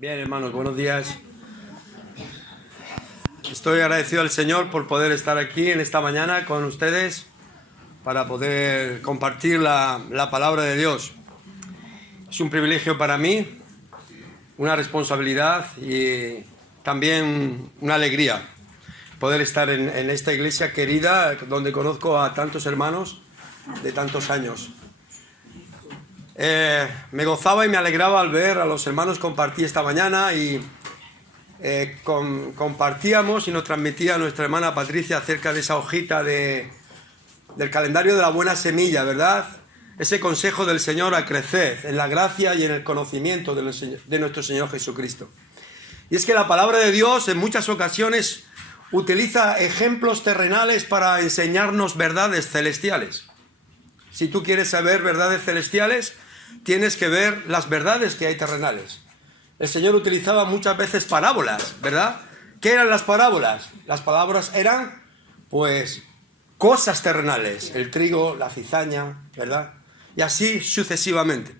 Bien, hermanos, buenos días. Estoy agradecido al Señor por poder estar aquí en esta mañana con ustedes para poder compartir la palabra de Dios. Es un privilegio para mí, una responsabilidad y también una alegría poder estar en esta iglesia querida donde conozco a tantos hermanos de tantos años. Me gozaba y me alegraba al ver a los hermanos compartir esta mañana y compartíamos y nos transmitía nuestra hermana Patricia acerca de esa hojita del calendario de la buena semilla, ¿verdad? Ese consejo del Señor a crecer en la gracia y en el conocimiento de nuestro Señor Jesucristo. Y es que la palabra de Dios en muchas ocasiones utiliza ejemplos terrenales para enseñarnos verdades celestiales. Si tú quieres saber verdades celestiales, tienes que ver las verdades que hay terrenales. El Señor utilizaba muchas veces parábolas, ¿verdad? ¿Qué eran las parábolas? Las parábolas eran, pues, cosas terrenales. El trigo, la cizaña, ¿verdad? Y así sucesivamente.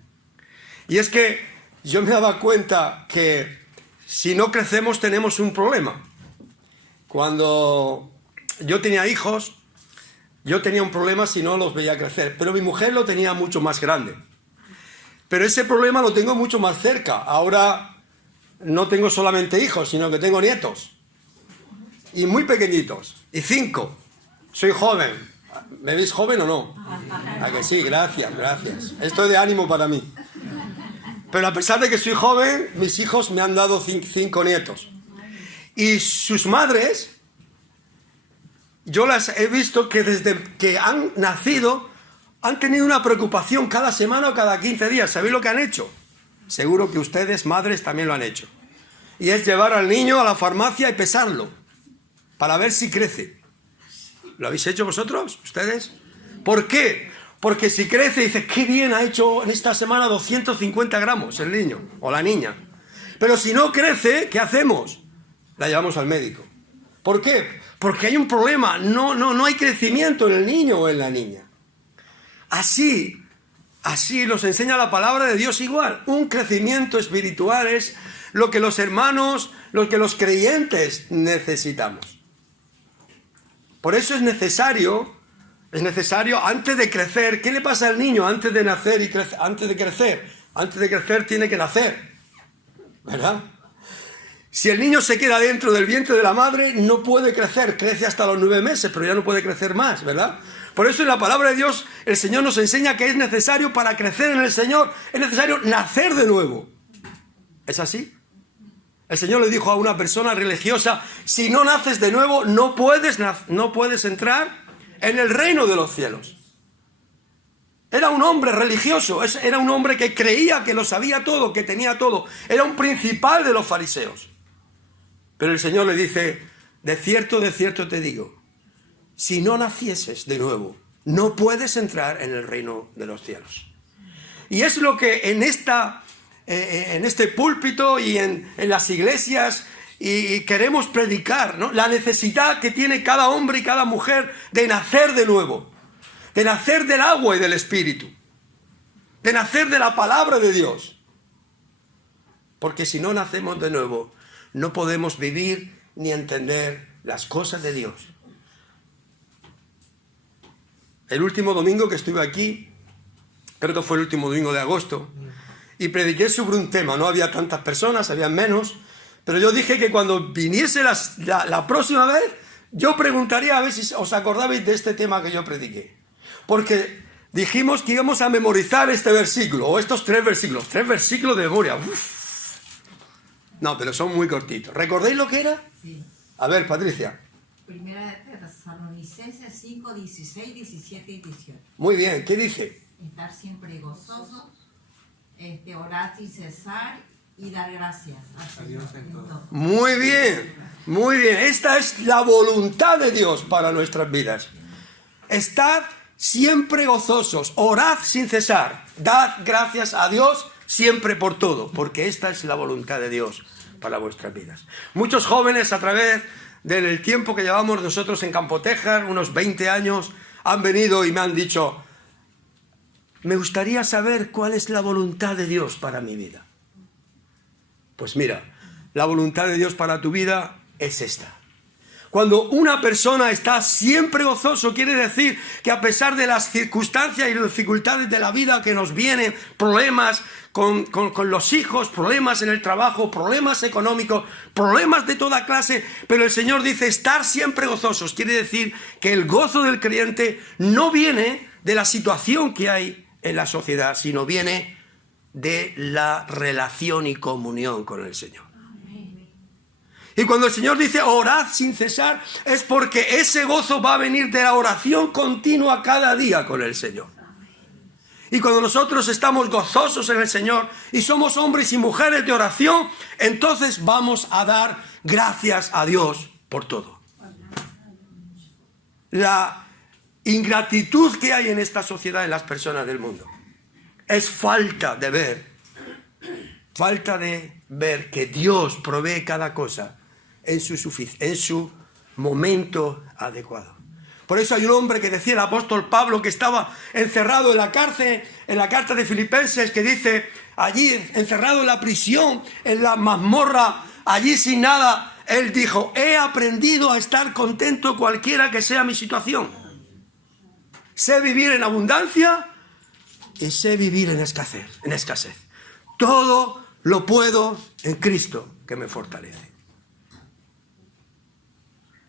Y es que yo me daba cuenta que si no crecemos tenemos un problema. Cuando yo tenía hijos, yo tenía un problema si no los veía crecer, pero mi mujer lo tenía mucho más grande. Pero ese problema lo tengo mucho más cerca. Ahora no tengo solamente hijos, sino que tengo nietos. Y muy pequeñitos. Y 5. Soy joven. ¿Me veis joven o no? ¿A que sí? Gracias, gracias. Esto es de ánimo para mí. Pero a pesar de que soy joven, mis hijos me han dado 5 nietos. Y sus madres, yo las he visto que desde que han nacido han tenido una preocupación cada semana o cada 15 días. ¿Sabéis lo que han hecho? Seguro que ustedes, madres, también lo han hecho. Y es llevar al niño a la farmacia y pesarlo para ver si crece. ¿Lo habéis hecho vosotros? ¿Ustedes? ¿Por qué? Porque si crece, dices, qué bien ha hecho en esta semana 250 gramos el niño o la niña. Pero si no crece, ¿qué hacemos? La llevamos al médico. ¿Por qué? Porque hay un problema. No hay crecimiento en el niño o en la niña. Así nos enseña la palabra de Dios igual. Un crecimiento espiritual es lo que los hermanos, lo que los creyentes necesitamos. Por eso es necesario antes de crecer. ¿Qué le pasa al niño antes de nacer y antes de crecer? Antes de crecer tiene que nacer, ¿verdad? Si el niño se queda dentro del vientre de la madre, no puede crecer. Crece hasta los 9 meses, pero ya no puede crecer más, ¿verdad? Por eso en la palabra de Dios el Señor nos enseña que es necesario para crecer en el Señor, es necesario nacer de nuevo. ¿Es así? El Señor le dijo a una persona religiosa, si no naces de nuevo no puedes entrar en el reino de los cielos. Era un hombre religioso, era un hombre que creía que lo sabía todo, que tenía todo. Era un principal de los fariseos. Pero el Señor le dice, de cierto te digo, si no nacieses de nuevo, no puedes entrar en el reino de los cielos. Y es lo que en este púlpito y en las iglesias y queremos predicar, ¿no? La necesidad que tiene cada hombre y cada mujer de nacer de nuevo, de nacer del agua y del Espíritu, de nacer de la palabra de Dios. Porque si no nacemos de nuevo, no podemos vivir ni entender las cosas de Dios. El último domingo que estuve aquí, creo que fue el último domingo de agosto, y prediqué sobre un tema. No había tantas personas, había menos, pero yo dije que cuando viniese la próxima vez, yo preguntaría a ver si os acordabais de este tema que yo prediqué. Porque dijimos que íbamos a memorizar este versículo, o estos 3 versículos de memoria. Uf. No, pero son muy cortitos. ¿Recordáis lo que era? Sí. A ver, Patricia. Primera de Tesalonicenses 5, 16, 17 y 18. Muy bien, ¿qué dice? Estar siempre gozosos, orar sin cesar y dar gracias a Dios en todo. Muy bien, muy bien. Esta es la voluntad de Dios para nuestras vidas. Estad siempre gozosos, orad sin cesar, dad gracias a Dios siempre por todo, porque esta es la voluntad de Dios para vuestras vidas. Muchos jóvenes a través del tiempo que llevamos nosotros en Campotejar, unos 20 años, han venido y me han dicho, me gustaría saber cuál es la voluntad de Dios para mi vida. Pues mira, la voluntad de Dios para tu vida es esta. Cuando una persona está siempre gozoso, quiere decir que a pesar de las circunstancias y las dificultades de la vida que nos vienen, problemas con los hijos, problemas en el trabajo, problemas económicos, problemas de toda clase, pero el Señor dice estar siempre gozosos. Quiere decir que el gozo del creyente no viene de la situación que hay en la sociedad, sino viene de la relación y comunión con el Señor. Y cuando el Señor dice orad sin cesar, es porque ese gozo va a venir de la oración continua cada día con el Señor. Y cuando nosotros estamos gozosos en el Señor y somos hombres y mujeres de oración, entonces vamos a dar gracias a Dios por todo. La ingratitud que hay en esta sociedad, en las personas del mundo, es falta de ver que Dios provee cada cosa en su momento adecuado. Por eso hay un hombre que decía el apóstol Pablo, que estaba encerrado en la cárcel, en la carta de Filipenses, que dice, allí encerrado en la prisión, en la mazmorra, allí sin nada, él dijo, he aprendido a estar contento cualquiera que sea mi situación. Sé vivir en abundancia y sé vivir en escasez. Todo lo puedo en Cristo que me fortalece.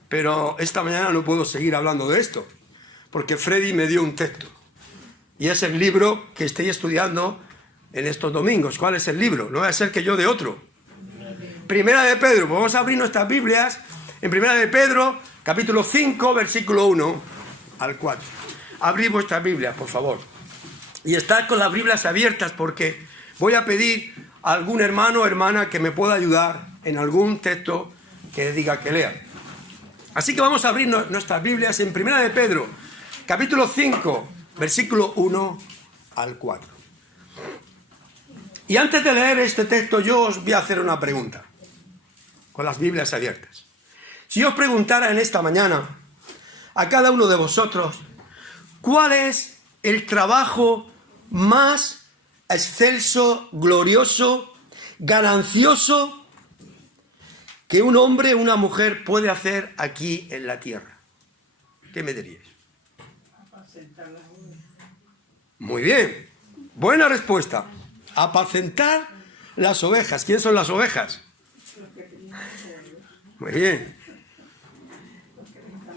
Pero esta mañana no puedo seguir hablando de esto, porque Freddy me dio un texto. Y es el libro que estoy estudiando en estos domingos. ¿Cuál es el libro? No va a ser que yo de otro. Primera de Pedro. Pues vamos a abrir nuestras Biblias en Primera de Pedro, capítulo 5, versículo 1 al 4. Abrid vuestras Biblias, por favor. Y estad con las Biblias abiertas, porque voy a pedir a algún hermano o hermana que me pueda ayudar en algún texto que diga que lea. Así que vamos a abrir nuestras Biblias en Primera de Pedro, capítulo 5, versículo 1 al 4. Y antes de leer este texto, yo os voy a hacer una pregunta, con las Biblias abiertas. Si yo os preguntara en esta mañana a cada uno de vosotros, ¿cuál es el trabajo más excelso, glorioso, ganancioso que un hombre o una mujer puede hacer aquí en la tierra? ¿Qué me diríais? Apacentar las ovejas. Muy bien, buena respuesta. Apacentar las ovejas. ¿Quién son las ovejas? Muy bien.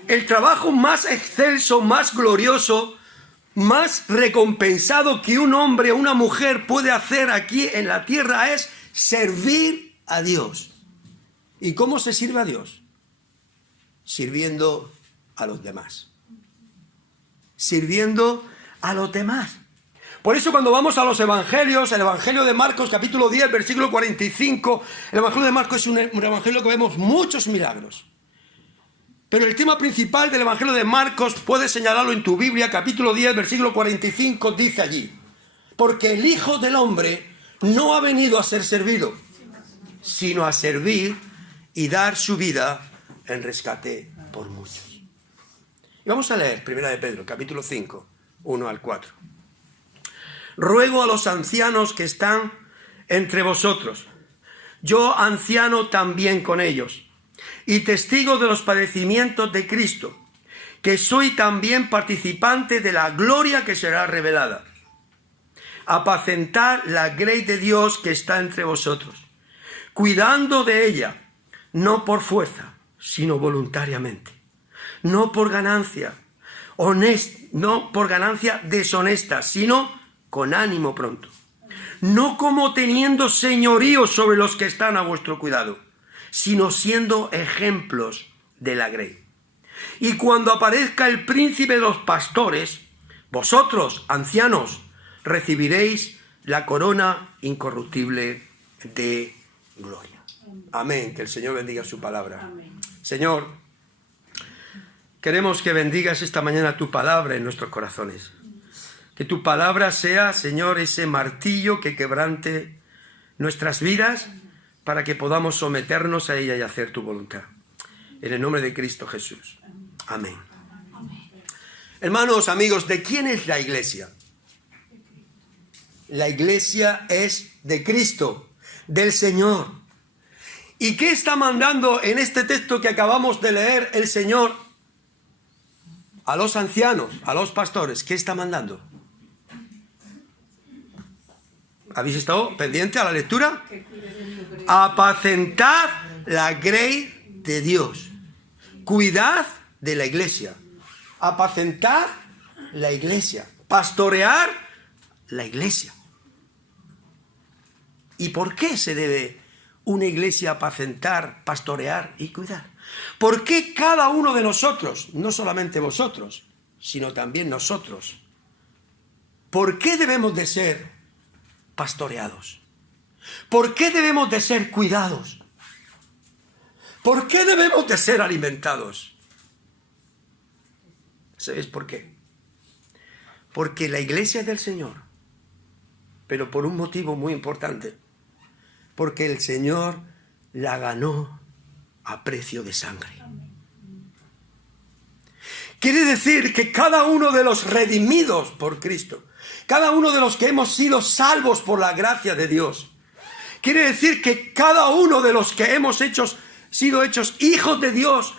El trabajo más excelso, más glorioso, más recompensado que un hombre o una mujer puede hacer aquí en la tierra es servir a Dios. ¿Y cómo se sirve a Dios? Sirviendo a los demás. Sirviendo a los demás. Por eso cuando vamos a los evangelios, el evangelio de Marcos, capítulo 10, versículo 45, el evangelio de Marcos es un evangelio que vemos muchos milagros. Pero el tema principal del evangelio de Marcos, puedes señalarlo en tu Biblia, capítulo 10, versículo 45, dice allí, porque el Hijo del Hombre no ha venido a ser servido, sino a servir y dar su vida en rescate por muchos. Y vamos a leer Primera de Pedro, capítulo 5, 1 al 4. Ruego a los ancianos que están entre vosotros, yo anciano también con ellos, y testigo de los padecimientos de Cristo, que soy también participante de la gloria que será revelada. Apacentar la grey de Dios que está entre vosotros, cuidando de ella, no por fuerza, sino voluntariamente, no por ganancia deshonesta, sino con ánimo pronto, no como teniendo señorío sobre los que están a vuestro cuidado, sino siendo ejemplos de la grey. Y cuando aparezca el príncipe de los pastores, vosotros, ancianos, recibiréis la corona incorruptible de gloria. Amén. Que el Señor bendiga su palabra. Amén. Señor, queremos que bendigas esta mañana tu palabra en nuestros corazones. Que tu palabra sea, Señor, ese martillo que quebrante nuestras vidas para que podamos someternos a ella y hacer tu voluntad. En el nombre de Cristo Jesús. Amén. Hermanos, amigos, ¿de quién es la iglesia? La iglesia es de Cristo, del Señor. ¿Y qué está mandando en este texto que acabamos de leer el Señor a los ancianos, a los pastores? ¿Qué está mandando? ¿Habéis estado pendiente a la lectura? Apacentad la grey de Dios. Cuidad de la iglesia. Apacentad la iglesia. Pastorear la iglesia. ¿Y por qué se debe una iglesia apacentar, pastorear y cuidar? ¿Por qué cada uno de nosotros, no solamente vosotros, sino también nosotros, por qué debemos de ser pastoreados? ¿Por qué debemos de ser cuidados? ¿Por qué debemos de ser alimentados? ¿Sabéis por qué? Porque la iglesia es del Señor, pero por un motivo muy importante. Porque el Señor la ganó a precio de sangre. Quiere decir que cada uno de los redimidos por Cristo, cada uno de los que hemos sido salvos por la gracia de Dios, quiere decir que cada uno de los que hemos sido hechos hijos de Dios,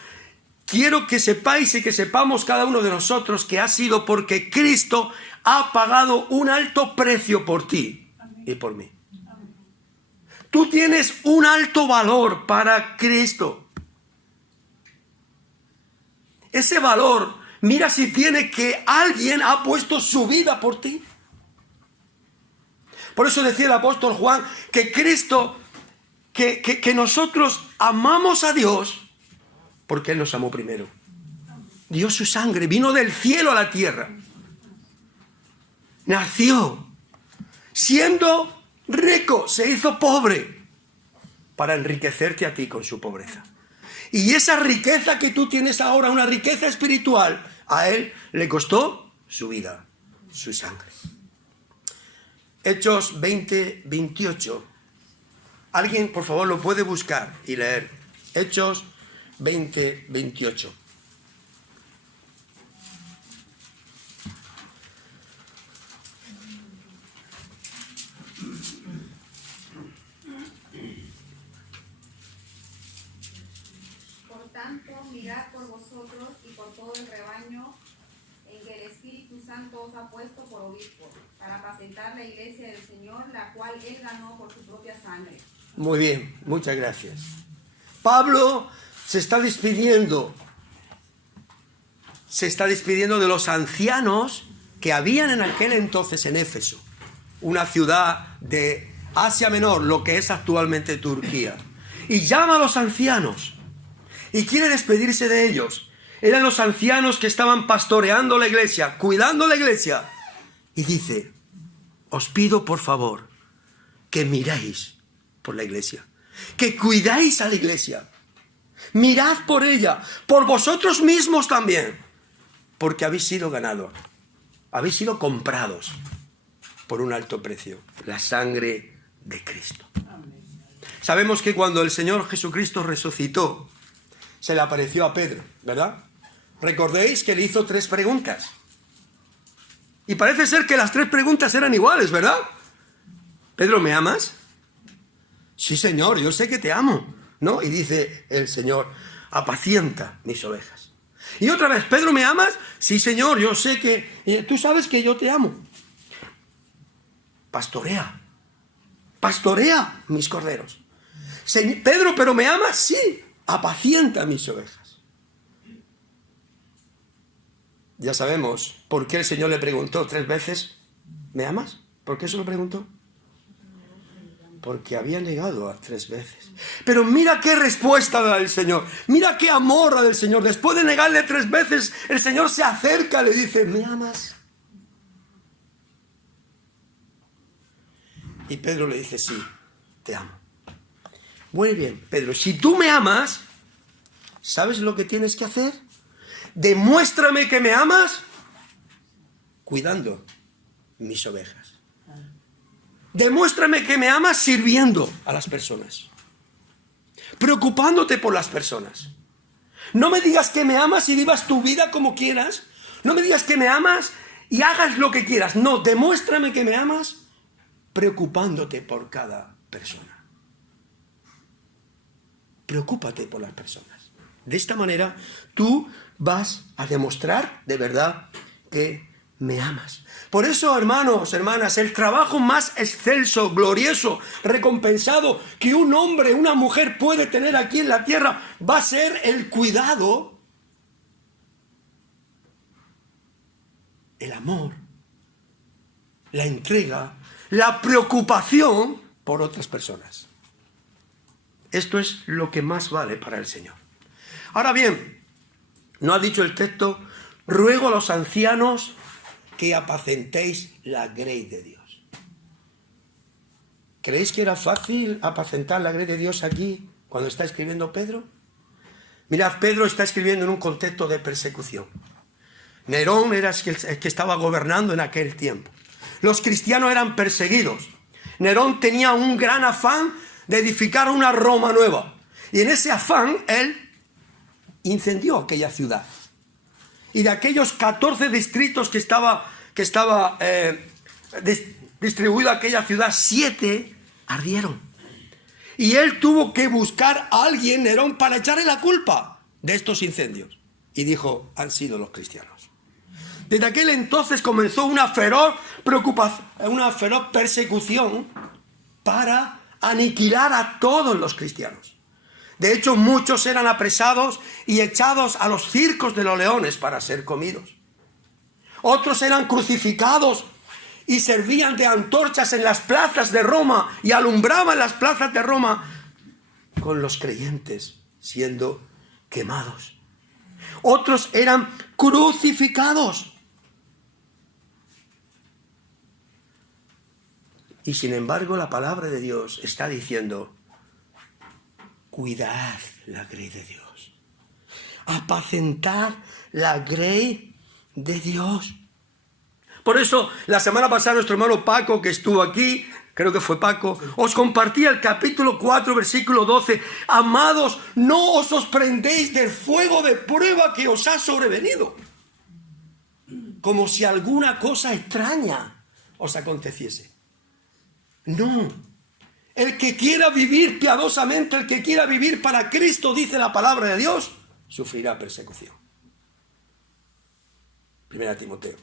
quiero que sepáis y que sepamos cada uno de nosotros que ha sido porque Cristo ha pagado un alto precio por ti y por mí. Tú tienes un alto valor para Cristo. Ese valor, mira si tiene que alguien ha puesto su vida por ti. Por eso decía el apóstol Juan que Cristo, que nosotros amamos a Dios porque Él nos amó primero. Dio su sangre, vino del cielo a la tierra. Nació siendo rico, se hizo pobre para enriquecerte a ti con su pobreza. Y esa riqueza que tú tienes ahora, una riqueza espiritual, a Él le costó su vida, su sangre. Hechos 20, 28. Alguien, por favor, lo puede buscar y leer. Hechos 20, 28. Mirad por vosotros y por todo el rebaño en que el Espíritu Santo os ha puesto por obispos, para apacentar la iglesia del Señor, la cual Él ganó por su propia sangre. Muy bien, muchas gracias. Pablo se está despidiendo de los ancianos que habían en aquel entonces en Éfeso, una ciudad de Asia Menor, lo que es actualmente Turquía. Y llama a los ancianos y quiere despedirse de ellos. Eran los ancianos que estaban pastoreando la iglesia, cuidando la iglesia. Y dice, os pido por favor que miráis por la iglesia, que cuidáis a la iglesia. Mirad por ella, por vosotros mismos también, porque habéis sido ganados, habéis sido comprados por un alto precio, la sangre de Cristo. Sabemos que cuando el Señor Jesucristo resucitó, se le apareció a Pedro, ¿verdad? Recordéis que le hizo 3 preguntas. Y parece ser que las 3 preguntas eran iguales, ¿verdad? Pedro, ¿me amas? Sí, Señor, yo sé que te amo, ¿no? Y dice el Señor, apacienta mis ovejas. Y otra vez, Pedro, ¿me amas? Sí, Señor, yo sé que... tú sabes que yo te amo. Pastorea mis corderos. Pedro, ¿pero me amas? Sí, apacienta mis ovejas. Ya sabemos por qué el Señor le preguntó 3 veces, ¿me amas? ¿Por qué se lo preguntó? Porque había negado a 3 veces. Pero mira qué respuesta da el Señor. Mira qué amor da del Señor. Después de negarle 3 veces, el Señor se acerca y le dice, ¿me amas? Y Pedro le dice, sí, te amo. Muy bien, Pedro, si tú me amas, ¿sabes lo que tienes que hacer? Demuéstrame que me amas cuidando mis ovejas. Demuéstrame que me amas sirviendo a las personas, preocupándote por las personas. No me digas que me amas y vivas tu vida como quieras. No me digas que me amas y hagas lo que quieras. No, demuéstrame que me amas preocupándote por cada persona. Preocúpate por las personas. De esta manera tú vas a demostrar de verdad que me amas. Por eso, hermanos, hermanas, el trabajo más excelso, glorioso, recompensado que un hombre, una mujer puede tener aquí en la tierra va a ser el cuidado, el amor, la entrega, la preocupación por otras personas. Esto es lo que más vale para el Señor. Ahora bien, ¿no ha dicho el texto? Ruego a los ancianos que apacentéis la grey de Dios. ¿Creéis que era fácil apacentar la grey de Dios aquí cuando está escribiendo Pedro? Mirad, Pedro está escribiendo en un contexto de persecución. Nerón era el que estaba gobernando en aquel tiempo. Los cristianos eran perseguidos. Nerón tenía un gran afán de edificar una Roma nueva. Y en ese afán, él incendió aquella ciudad. Y de aquellos 14 distritos que estaba distribuido aquella ciudad, 7 ardieron. Y él tuvo que buscar a alguien, Nerón, para echarle la culpa de estos incendios. Y dijo, han sido los cristianos. Desde aquel entonces comenzó una feroz preocupación, una feroz persecución para aniquilar a todos los cristianos. De hecho, muchos eran apresados y echados a los circos de los leones para ser comidos. Otros eran crucificados y servían de antorchas en las plazas de Roma y alumbraban las plazas de Roma con los creyentes siendo quemados. Otros eran crucificados. Y sin embargo, la palabra de Dios está diciendo, cuidad la grey de Dios. Apacentad la grey de Dios. Por eso, la semana pasada nuestro hermano Paco, que estuvo aquí, creo que fue Paco, os compartía el capítulo 4, versículo 12. Amados, no os sorprendéis del fuego de prueba que os ha sobrevenido, como si alguna cosa extraña os aconteciese. No. El que quiera vivir piadosamente, el que quiera vivir para Cristo, dice la palabra de Dios, sufrirá persecución. 1 Timoteo.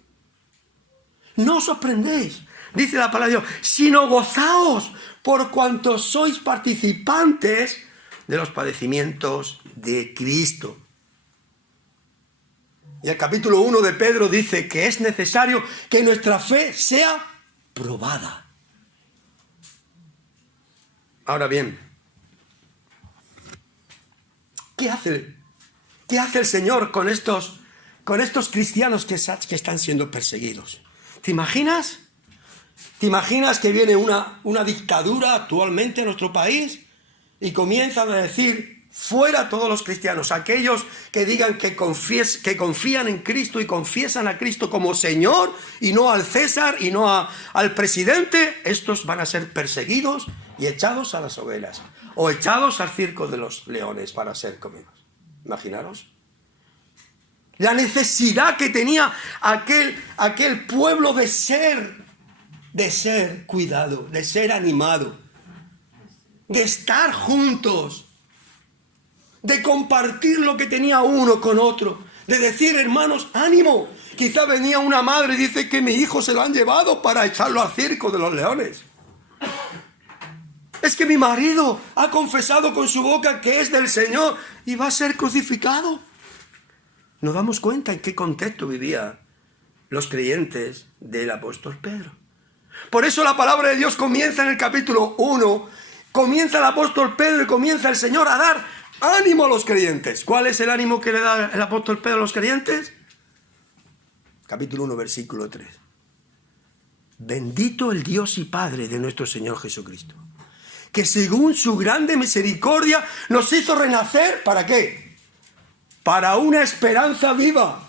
No os sorprendéis, dice la palabra de Dios, sino gozaos por cuanto sois participantes de los padecimientos de Cristo. Y el capítulo 1 de Pedro dice que es necesario que nuestra fe sea probada. Ahora bien, ¿qué hace el Señor con estos cristianos que están siendo perseguidos? ¿Te imaginas? ¿Te imaginas que viene una dictadura actualmente en nuestro país y comienzan a decir fuera todos los cristianos, aquellos que digan que confían en Cristo y confiesan a Cristo como Señor y no al César y no al presidente? Estos van a ser perseguidos y echados a las hogueras o echados al circo de los leones para ser comidos. Imaginaros la necesidad que tenía aquel pueblo de ser cuidado, de ser animado, de estar juntos, de compartir lo que tenía uno con otro, de decir, hermanos, ánimo. Quizá venía una madre y dice que mi hijo se lo han llevado para echarlo al circo de los leones. Es que mi marido ha confesado con su boca que es del Señor y va a ser crucificado. Nos damos cuenta en qué contexto vivían los creyentes del apóstol Pedro. Por eso la palabra de Dios comienza en el capítulo 1, comienza el apóstol Pedro y comienza el Señor a dar ánimo a los creyentes. ¿Cuál es el ánimo que le da el apóstol Pedro a los creyentes? Capítulo 1, versículo 3. Bendito el Dios y Padre de nuestro Señor Jesucristo, que según su grande misericordia nos hizo renacer, ¿para qué? Para una esperanza viva.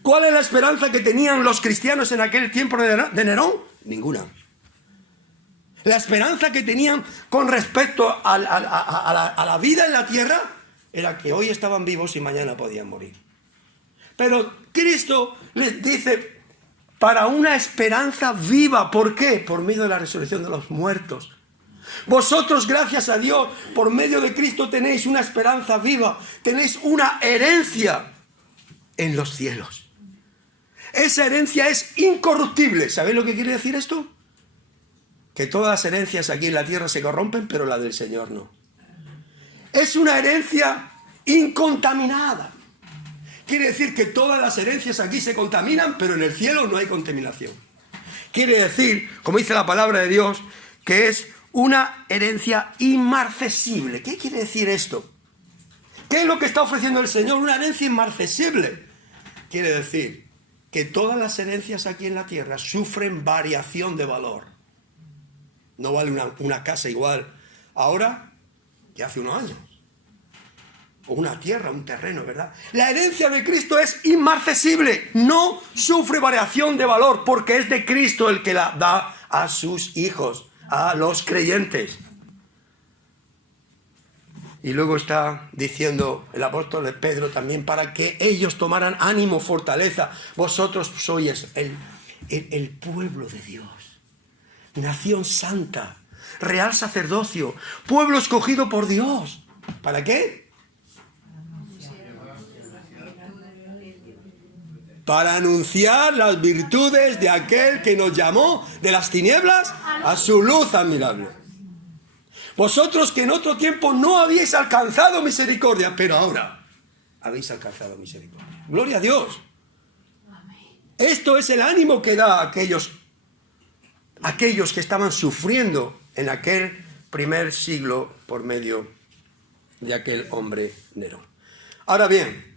¿Cuál es la esperanza que tenían los cristianos en aquel tiempo de Nerón? Ninguna. La esperanza que tenían con respecto a la vida en la tierra era que hoy estaban vivos y mañana podían morir. Pero Cristo les dice, para una esperanza viva. ¿Por qué? Por medio de la resurrección de los muertos. Vosotros, gracias a Dios, por medio de Cristo tenéis una esperanza viva, tenéis una herencia en los cielos. Esa herencia es incorruptible. ¿Sabéis lo que quiere decir esto? Que todas las herencias aquí en la tierra se corrompen, pero la del Señor no. Es una herencia incontaminada. Quiere decir que todas las herencias aquí se contaminan, pero en el cielo no hay contaminación. Quiere decir, como dice la palabra de Dios, que es una herencia inmarcesible. ¿Qué quiere decir esto? ¿Qué es lo que está ofreciendo el Señor? Una herencia inmarcesible. Quiere decir que todas las herencias aquí en la tierra sufren variación de valor. No vale una casa igual ahora que hace unos años. O una tierra, un terreno, ¿verdad? La herencia de Cristo es inmarcesible. No sufre variación de valor porque es de Cristo el que la da a sus hijos, a los creyentes. Y luego está diciendo el apóstol de Pedro también para que ellos tomaran ánimo, fortaleza. Vosotros sois el pueblo de Dios. Nación santa, real sacerdocio, pueblo escogido por Dios. ¿Para qué? Para anunciar las virtudes de aquel que nos llamó de las tinieblas a su luz admirable. Vosotros que en otro tiempo no habíais alcanzado misericordia, pero ahora habéis alcanzado misericordia. Gloria a Dios. Esto es el ánimo que da a aquellos que estaban sufriendo en aquel primer siglo por medio de aquel hombre Nerón. Ahora bien,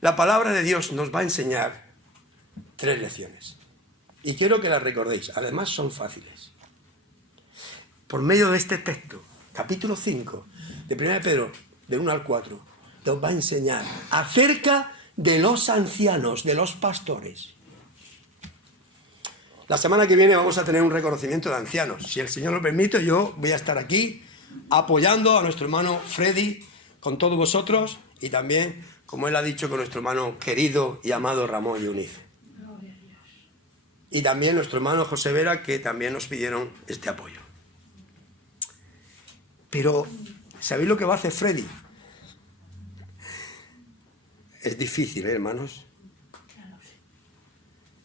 la palabra de Dios nos va a enseñar 3 lecciones. Y quiero que las recordéis. Además son fáciles. Por medio de este texto, capítulo 5, de 1 Pedro, de 1 al 4, nos va a enseñar acerca de los ancianos, de los pastores. La semana que viene vamos a tener un reconocimiento de ancianos. Si el Señor lo permite, yo voy a estar aquí apoyando a nuestro hermano Freddy con todos vosotros y también, como él ha dicho, con nuestro hermano querido y amado Ramón Yunice. Y también nuestro hermano José Vera, que también nos pidieron este apoyo. Pero, ¿sabéis lo que va a hacer Freddy? Es difícil, hermanos.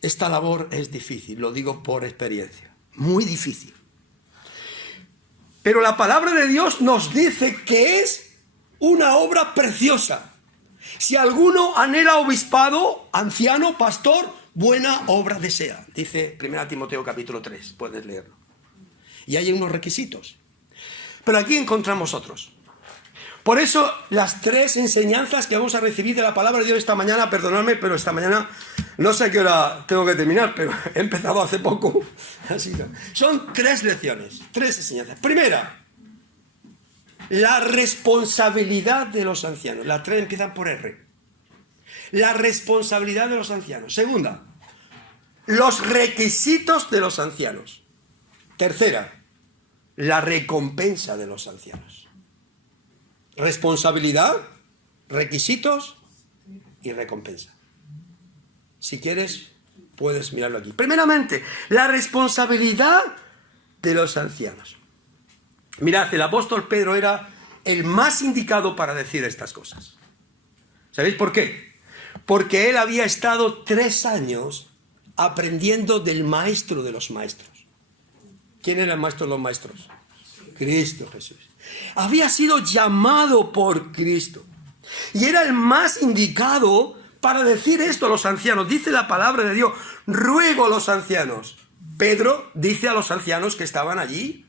Esta labor es difícil, lo digo por experiencia. Muy difícil. Pero la palabra de Dios nos dice que es una obra preciosa. Si alguno anhela obispado, anciano, pastor, buena obra desea. Dice 1 Timoteo capítulo 3, puedes leerlo. Y hay unos requisitos. Pero aquí encontramos otros. Por eso las 3 enseñanzas que vamos a recibir de la palabra de Dios esta mañana, perdonadme, pero esta mañana no sé a qué hora tengo que terminar, pero he empezado hace poco. Así que son 3 lecciones, 3 enseñanzas. Primera, la responsabilidad de los ancianos. Las 3 empiezan por R. La responsabilidad de los ancianos. Segunda, los requisitos de los ancianos. Tercera, la recompensa de los ancianos. Responsabilidad, requisitos y recompensa. Si quieres, puedes mirarlo aquí. Primeramente, la responsabilidad de los ancianos. Mirad, el apóstol Pedro era el más indicado para decir estas cosas. ¿Sabéis por qué? Porque él había estado 3 años aprendiendo del maestro de los maestros. ¿Quién era el maestro de los maestros? Cristo Jesús. Había sido llamado por Cristo. Y era el más indicado para decir esto a los ancianos. Dice la palabra de Dios, ruego a los ancianos. Pedro dice a los ancianos que estaban allí,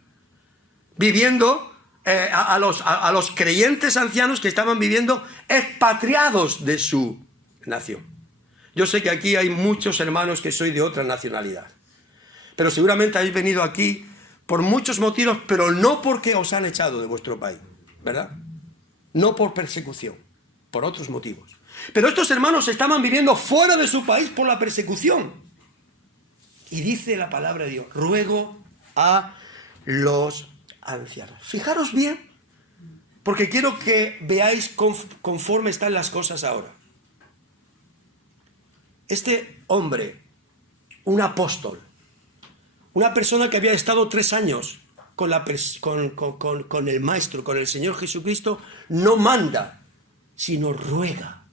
viviendo, a los creyentes ancianos que estaban viviendo expatriados de su nación. Yo sé que aquí hay muchos hermanos que sois de otra nacionalidad. Pero seguramente habéis venido aquí por muchos motivos, pero no porque os han echado de vuestro país, ¿verdad? No por persecución, por otros motivos. Pero estos hermanos estaban viviendo fuera de su país por la persecución. Y dice la palabra de Dios, ruego a los ancianos. Fijaros bien, porque quiero que veáis conforme están las cosas ahora. Este hombre, un apóstol, una persona que había estado 3 años con el Maestro, con el Señor Jesucristo, no manda, sino ruega.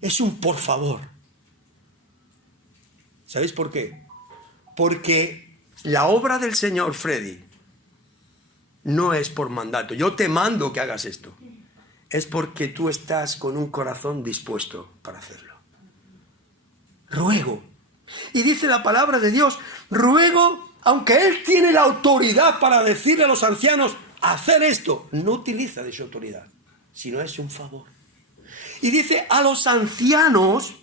Es un por favor. ¿Sabéis por qué? Porque la obra del Señor, Freddy, no es por mandato. Yo te mando que hagas esto. Es porque tú estás con un corazón dispuesto para hacerlo. Ruego. Y dice la palabra de Dios, ruego, aunque Él tiene la autoridad para decirle a los ancianos, hacer esto, no utiliza de su autoridad, sino es un favor. Y dice a los ancianos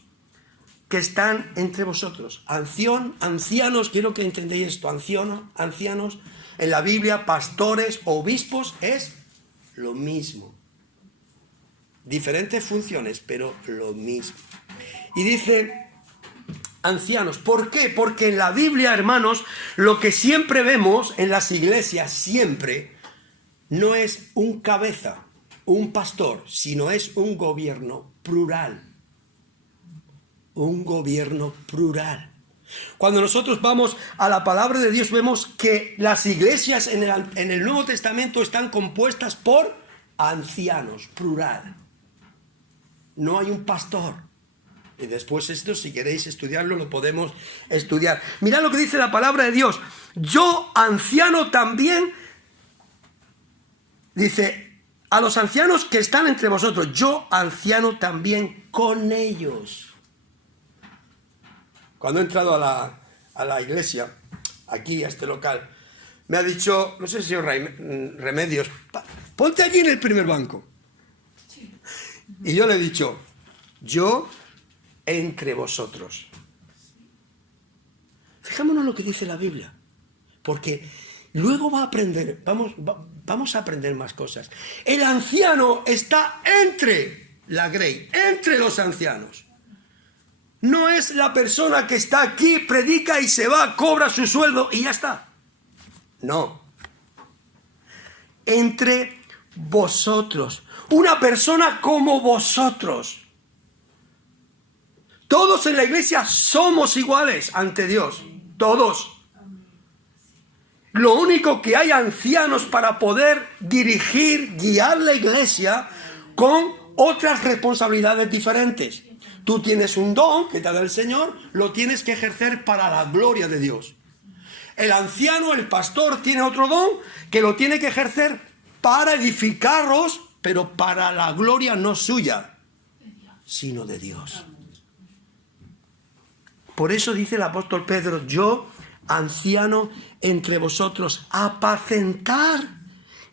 que están entre vosotros. Ancianos, quiero que entendáis esto, ancianos, en la Biblia, pastores, obispos, es lo mismo. Diferentes funciones, pero lo mismo. Y dice ancianos, ¿por qué? Porque en la Biblia, hermanos, lo que siempre vemos en las iglesias, siempre, no es un cabeza, un pastor, sino es un gobierno plural. Un gobierno plural. Cuando nosotros vamos a la palabra de Dios, vemos que las iglesias en el Nuevo Testamento están compuestas por ancianos, plural. No hay un pastor. Y después esto, si queréis estudiarlo, lo podemos estudiar. Mirad lo que dice la palabra de Dios. Yo, anciano también, dice, a los ancianos que están entre vosotros, yo, anciano también con ellos. Cuando he entrado a la iglesia, aquí, a este local, me ha dicho, no sé si señor Remedios, ponte aquí en el primer banco. Y yo le he dicho, yo entre vosotros. Fijémonos lo que dice la Biblia, porque luego vamos a aprender más cosas. El anciano está entre la grey, entre los ancianos. No es la persona que está aquí, predica y se va, cobra su sueldo y ya está. No. Entre vosotros. Una persona como vosotros. Todos en la iglesia somos iguales ante Dios. Todos. Lo único que hay ancianos para poder dirigir, guiar la iglesia con otras responsabilidades diferentes. Tú tienes un don que te da el Señor, lo tienes que ejercer para la gloria de Dios. El anciano, el pastor, tiene otro don que lo tiene que ejercer para edificaros, pero para la gloria no suya, sino de Dios. Por eso dice el apóstol Pedro, yo, anciano entre vosotros, apacentar,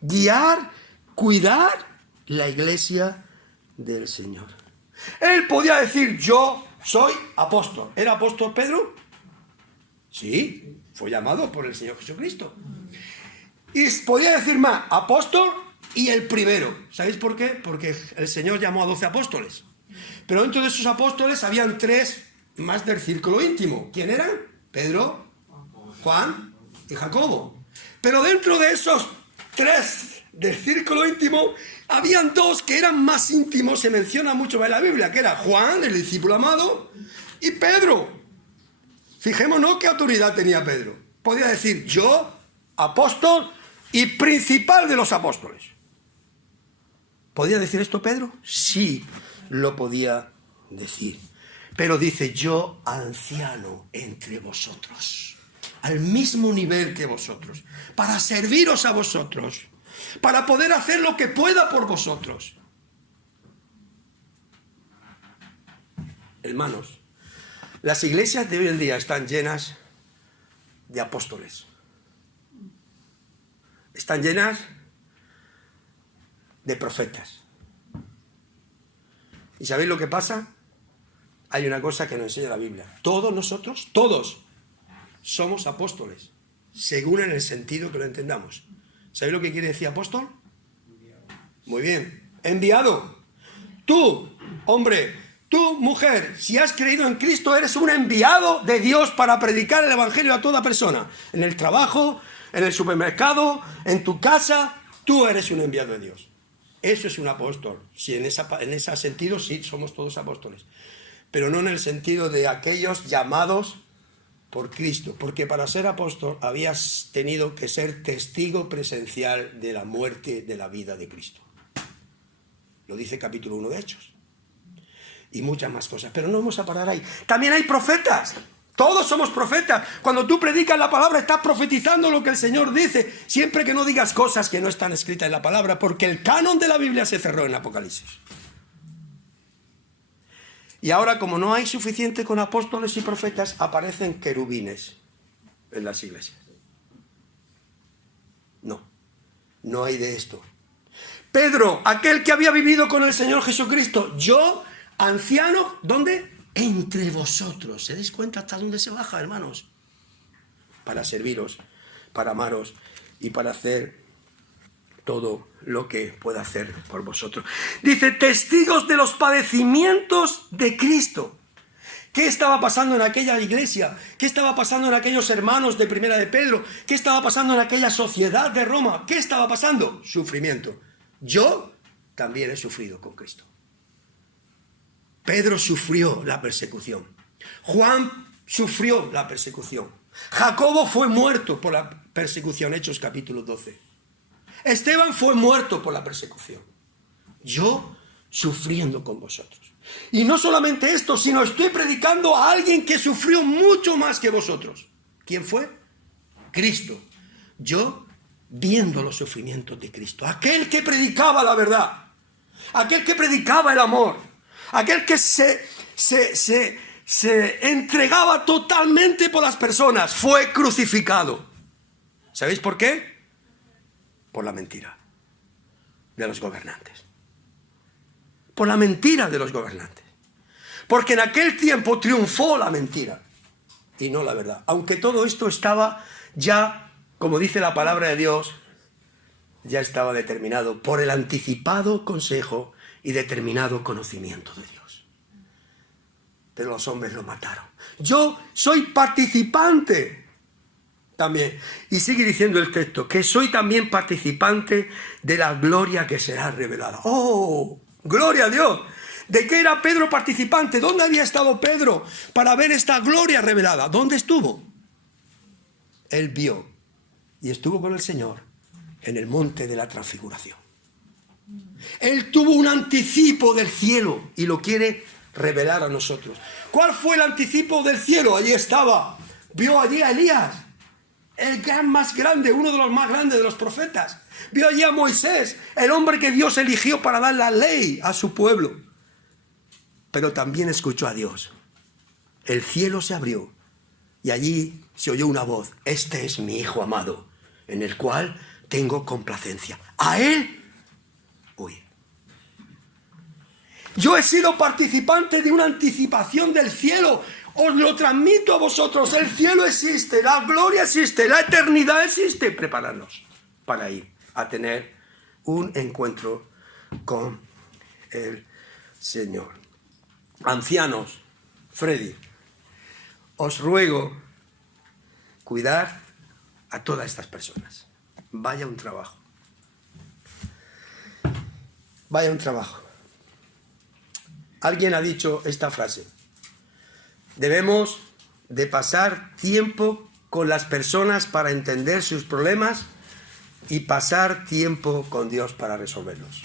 guiar, cuidar la iglesia del Señor. Él podía decir, yo soy apóstol. ¿Era apóstol Pedro? Sí, fue llamado por el Señor Jesucristo. Y podía decir más, apóstol y el primero. ¿Sabéis por qué? Porque el Señor llamó a 12 apóstoles. Pero dentro de esos apóstoles habían 3 más del círculo íntimo. ¿Quién eran? Pedro, Juan y Jacobo. Pero dentro de esos 3 del círculo íntimo, habían 2 que eran más íntimos, se menciona mucho más en la Biblia, que era Juan, el discípulo amado, y Pedro. Fijémonos qué autoridad tenía Pedro. Podía decir, yo, apóstol y principal de los apóstoles. ¿Podía decir esto Pedro? Sí, lo podía decir. Pero dice, yo, anciano entre vosotros, al mismo nivel que vosotros, para serviros a vosotros, para poder hacer lo que pueda por vosotros. Hermanos, las iglesias de hoy en día están llenas de apóstoles. Están llenas de profetas. ¿Y sabéis lo que pasa? Hay una cosa que nos enseña la Biblia. Todos nosotros, todos, somos apóstoles, según en el sentido que lo entendamos. ¿Sabéis lo que quiere decir apóstol? Muy bien. Enviado. Tú, hombre, tú, mujer, si has creído en Cristo, eres un enviado de Dios para predicar el evangelio a toda persona. En el trabajo, en el supermercado, en tu casa, tú eres un enviado de Dios. Eso es un apóstol. Sí, en ese sentido, sí, somos todos apóstoles. Pero no en el sentido de aquellos llamados por Cristo, porque para ser apóstol habías tenido que ser testigo presencial de la muerte, de la vida de Cristo. Lo dice capítulo 1 de Hechos. Y muchas más cosas, pero no vamos a parar ahí. También hay profetas. Todos somos profetas. Cuando tú predicas la palabra, estás profetizando lo que el Señor dice, siempre que no digas cosas que no están escritas en la palabra, porque el canon de la Biblia se cerró en Apocalipsis. Y ahora, como no hay suficiente con apóstoles y profetas, aparecen querubines en las iglesias. No hay de esto. Pedro, aquel que había vivido con el Señor Jesucristo, yo, anciano, ¿dónde? Entre vosotros. ¿Se dais cuenta hasta dónde se baja, hermanos? Para serviros, para amaros y para hacer todo lo que pueda hacer por vosotros. Dice, testigos de los padecimientos de Cristo. ¿Qué estaba pasando en aquella iglesia? ¿Qué estaba pasando en aquellos hermanos de Primera de Pedro? ¿Qué estaba pasando en aquella sociedad de Roma? ¿Qué estaba pasando? Sufrimiento. Yo también he sufrido con Cristo. Pedro sufrió la persecución. Juan sufrió la persecución. Jacobo fue muerto por la persecución, Hechos capítulo 12. Esteban fue muerto por la persecución. Yo sufriendo con vosotros. Y no solamente esto, sino estoy predicando a alguien que sufrió mucho más que vosotros. ¿Quién fue? Cristo. Yo viendo los sufrimientos de Cristo. Aquel que predicaba la verdad. Aquel que predicaba el amor. Aquel que se entregaba totalmente por las personas. Fue crucificado. ¿Sabéis por qué? Por la mentira de los gobernantes. Por la mentira de los gobernantes. Porque en aquel tiempo triunfó la mentira y no la verdad. Aunque todo esto estaba ya, como dice la palabra de Dios, ya estaba determinado por el anticipado consejo y determinado conocimiento de Dios. Pero los hombres lo mataron. Yo soy participante también. Y sigue diciendo el texto, que soy también participante de la gloria que será revelada. ¡Oh! ¡Gloria a Dios! ¿De qué era Pedro participante? ¿Dónde había estado Pedro para ver esta gloria revelada? ¿Dónde estuvo? Él vio y estuvo con el Señor en el monte de la transfiguración. Él tuvo un anticipo del cielo y lo quiere revelar a nosotros. ¿Cuál fue el anticipo del cielo? Allí estaba. Vio allí a Elías, el gran más grande, uno de los más grandes de los profetas. Vio allí a Moisés, el hombre que Dios eligió para dar la ley a su pueblo. Pero también escuchó a Dios. El cielo se abrió y allí se oyó una voz. Este es mi Hijo amado, en el cual tengo complacencia. A Él oye. Yo he sido participante de una anticipación del cielo. Os lo transmito a vosotros. El cielo existe, la gloria existe, la eternidad existe. Prepararnos para ir a tener un encuentro con el Señor. Ancianos, Freddy, os ruego cuidar a todas estas personas. Vaya un trabajo. Vaya un trabajo. Alguien ha dicho esta frase. Debemos de pasar tiempo con las personas para entender sus problemas y pasar tiempo con Dios para resolverlos.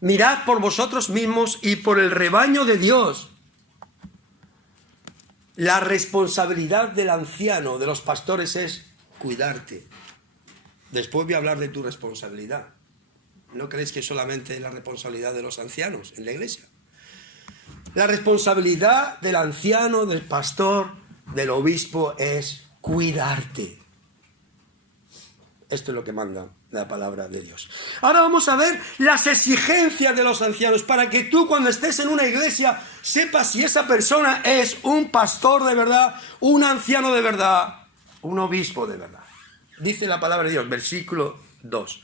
Mirad por vosotros mismos y por el rebaño de Dios. La responsabilidad del anciano, de los pastores, es cuidarte. Después voy a hablar de tu responsabilidad. ¿No creéis que solamente es la responsabilidad de los ancianos en la iglesia? La responsabilidad del anciano, del pastor, del obispo es cuidarte. Esto es lo que manda la palabra de Dios. Ahora vamos a ver las exigencias de los ancianos para que tú cuando estés en una iglesia sepas si esa persona es un pastor de verdad, un anciano de verdad, un obispo de verdad. Dice la palabra de Dios, versículo 2.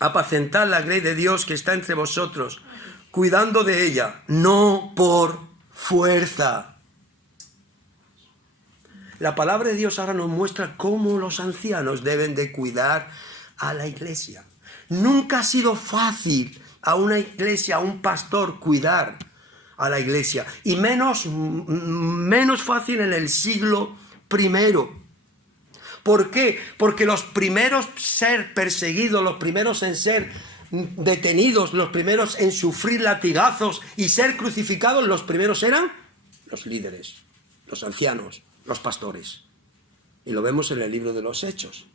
Apacentad la grey de Dios que está entre vosotros, cuidando de ella, no por fuerza. La palabra de Dios ahora nos muestra cómo los ancianos deben de cuidar a la iglesia. Nunca ha sido fácil a una iglesia, a un pastor, cuidar a la iglesia, y menos fácil en el siglo I. ¿Por qué? Porque los primeros en ser perseguidos, los primeros en ser detenidos, los primeros en sufrir latigazos y ser crucificados, los primeros eran los líderes, los ancianos, los pastores. Y lo vemos en el libro de los Hechos.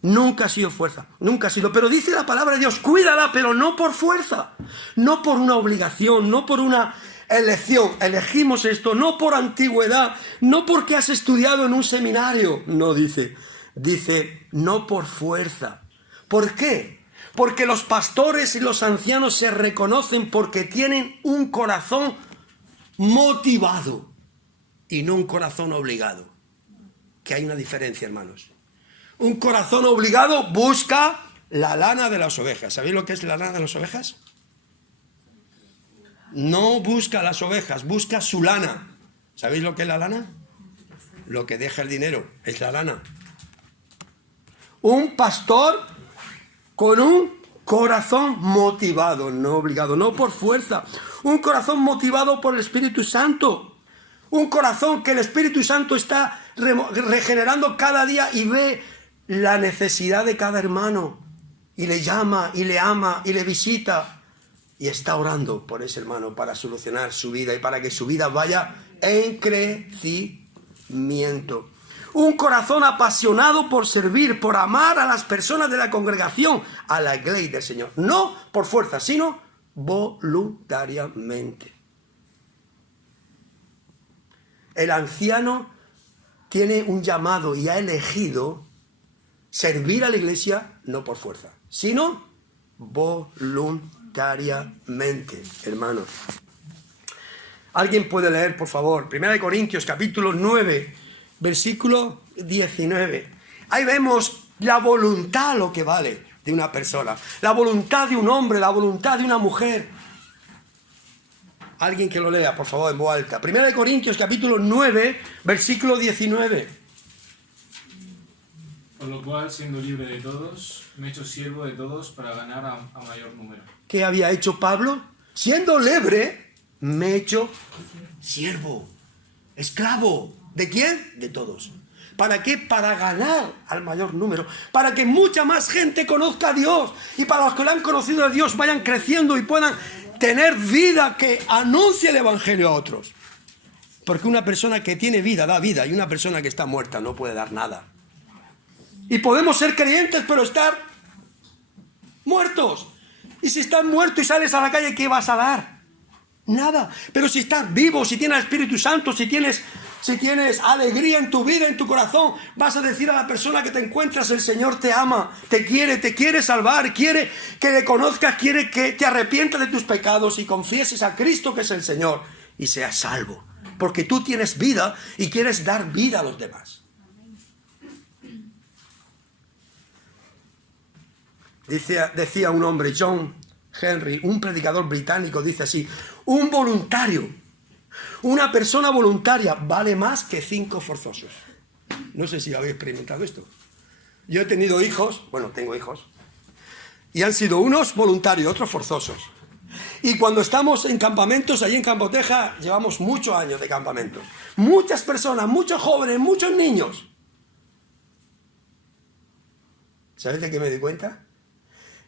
Nunca ha sido fuerza, nunca ha sido. Pero dice la palabra de Dios, cuídala, pero no por fuerza, no por una obligación, no por una elección. Elegimos esto, no por antigüedad, no porque has estudiado en un seminario. No, dice no por fuerza. ¿Por qué? Porque los pastores y los ancianos se reconocen porque tienen un corazón motivado y no un corazón obligado. Que hay una diferencia, hermanos. Un corazón obligado busca la lana de las ovejas. ¿Sabéis lo que es la lana de las ovejas? No busca las ovejas, busca su lana. ¿Sabéis lo que es la lana? Lo que deja el dinero, es la lana. Un pastor con un corazón motivado, no obligado, no por fuerza. Un corazón motivado por el Espíritu Santo. Un corazón que el Espíritu Santo está regenerando cada día y ve la necesidad de cada hermano. Y le llama, y le ama, y le visita. Y está orando por ese hermano para solucionar su vida y para que su vida vaya en crecimiento. Un corazón apasionado por servir, por amar a las personas de la congregación, a la iglesia del Señor. No por fuerza, sino voluntariamente. El anciano tiene un llamado y ha elegido servir a la iglesia no por fuerza, sino voluntariamente, hermanos. ¿Alguien puede leer, por favor? 1 Corintios, capítulo 9, versículo 19. Ahí vemos la voluntad, lo que vale de una persona. La voluntad de un hombre, la voluntad de una mujer. Alguien que lo lea, por favor, en voz alta. 1 Corintios, capítulo 9, versículo 19. Por lo cual, siendo libre de todos, me he hecho siervo de todos para ganar a mayor número. ¿Qué había hecho Pablo? Siendo libre, me he hecho siervo, esclavo. ¿De quién? De todos. ¿Para qué? Para ganar al mayor número, para que mucha más gente conozca a Dios y para los que lo han conocido a Dios vayan creciendo y puedan tener vida que anuncie el Evangelio a otros. Porque una persona que tiene vida da vida y una persona que está muerta no puede dar nada. Y podemos ser creyentes pero estar muertos. Y si estás muerto y sales a la calle, ¿qué vas a dar? Nada. Pero si estás vivo, si tienes el Espíritu Santo, si tienes alegría en tu vida, en tu corazón, vas a decir a la persona que te encuentras, el Señor te ama, te quiere salvar, quiere que le conozcas, quiere que te arrepientas de tus pecados y confieses a Cristo que es el Señor y seas salvo. Porque tú tienes vida y quieres dar vida a los demás. Decía un hombre, John Henry, un predicador británico, dice así: un voluntario, una persona voluntaria vale más que 5 forzosos. No sé si habéis experimentado esto. Yo he tenido hijos, tengo hijos, y han sido unos voluntarios, otros forzosos. Y cuando estamos en campamentos, allí en Campoteja, llevamos muchos años de campamentos. Muchas personas, muchos jóvenes, muchos niños. ¿Sabéis de qué me di cuenta?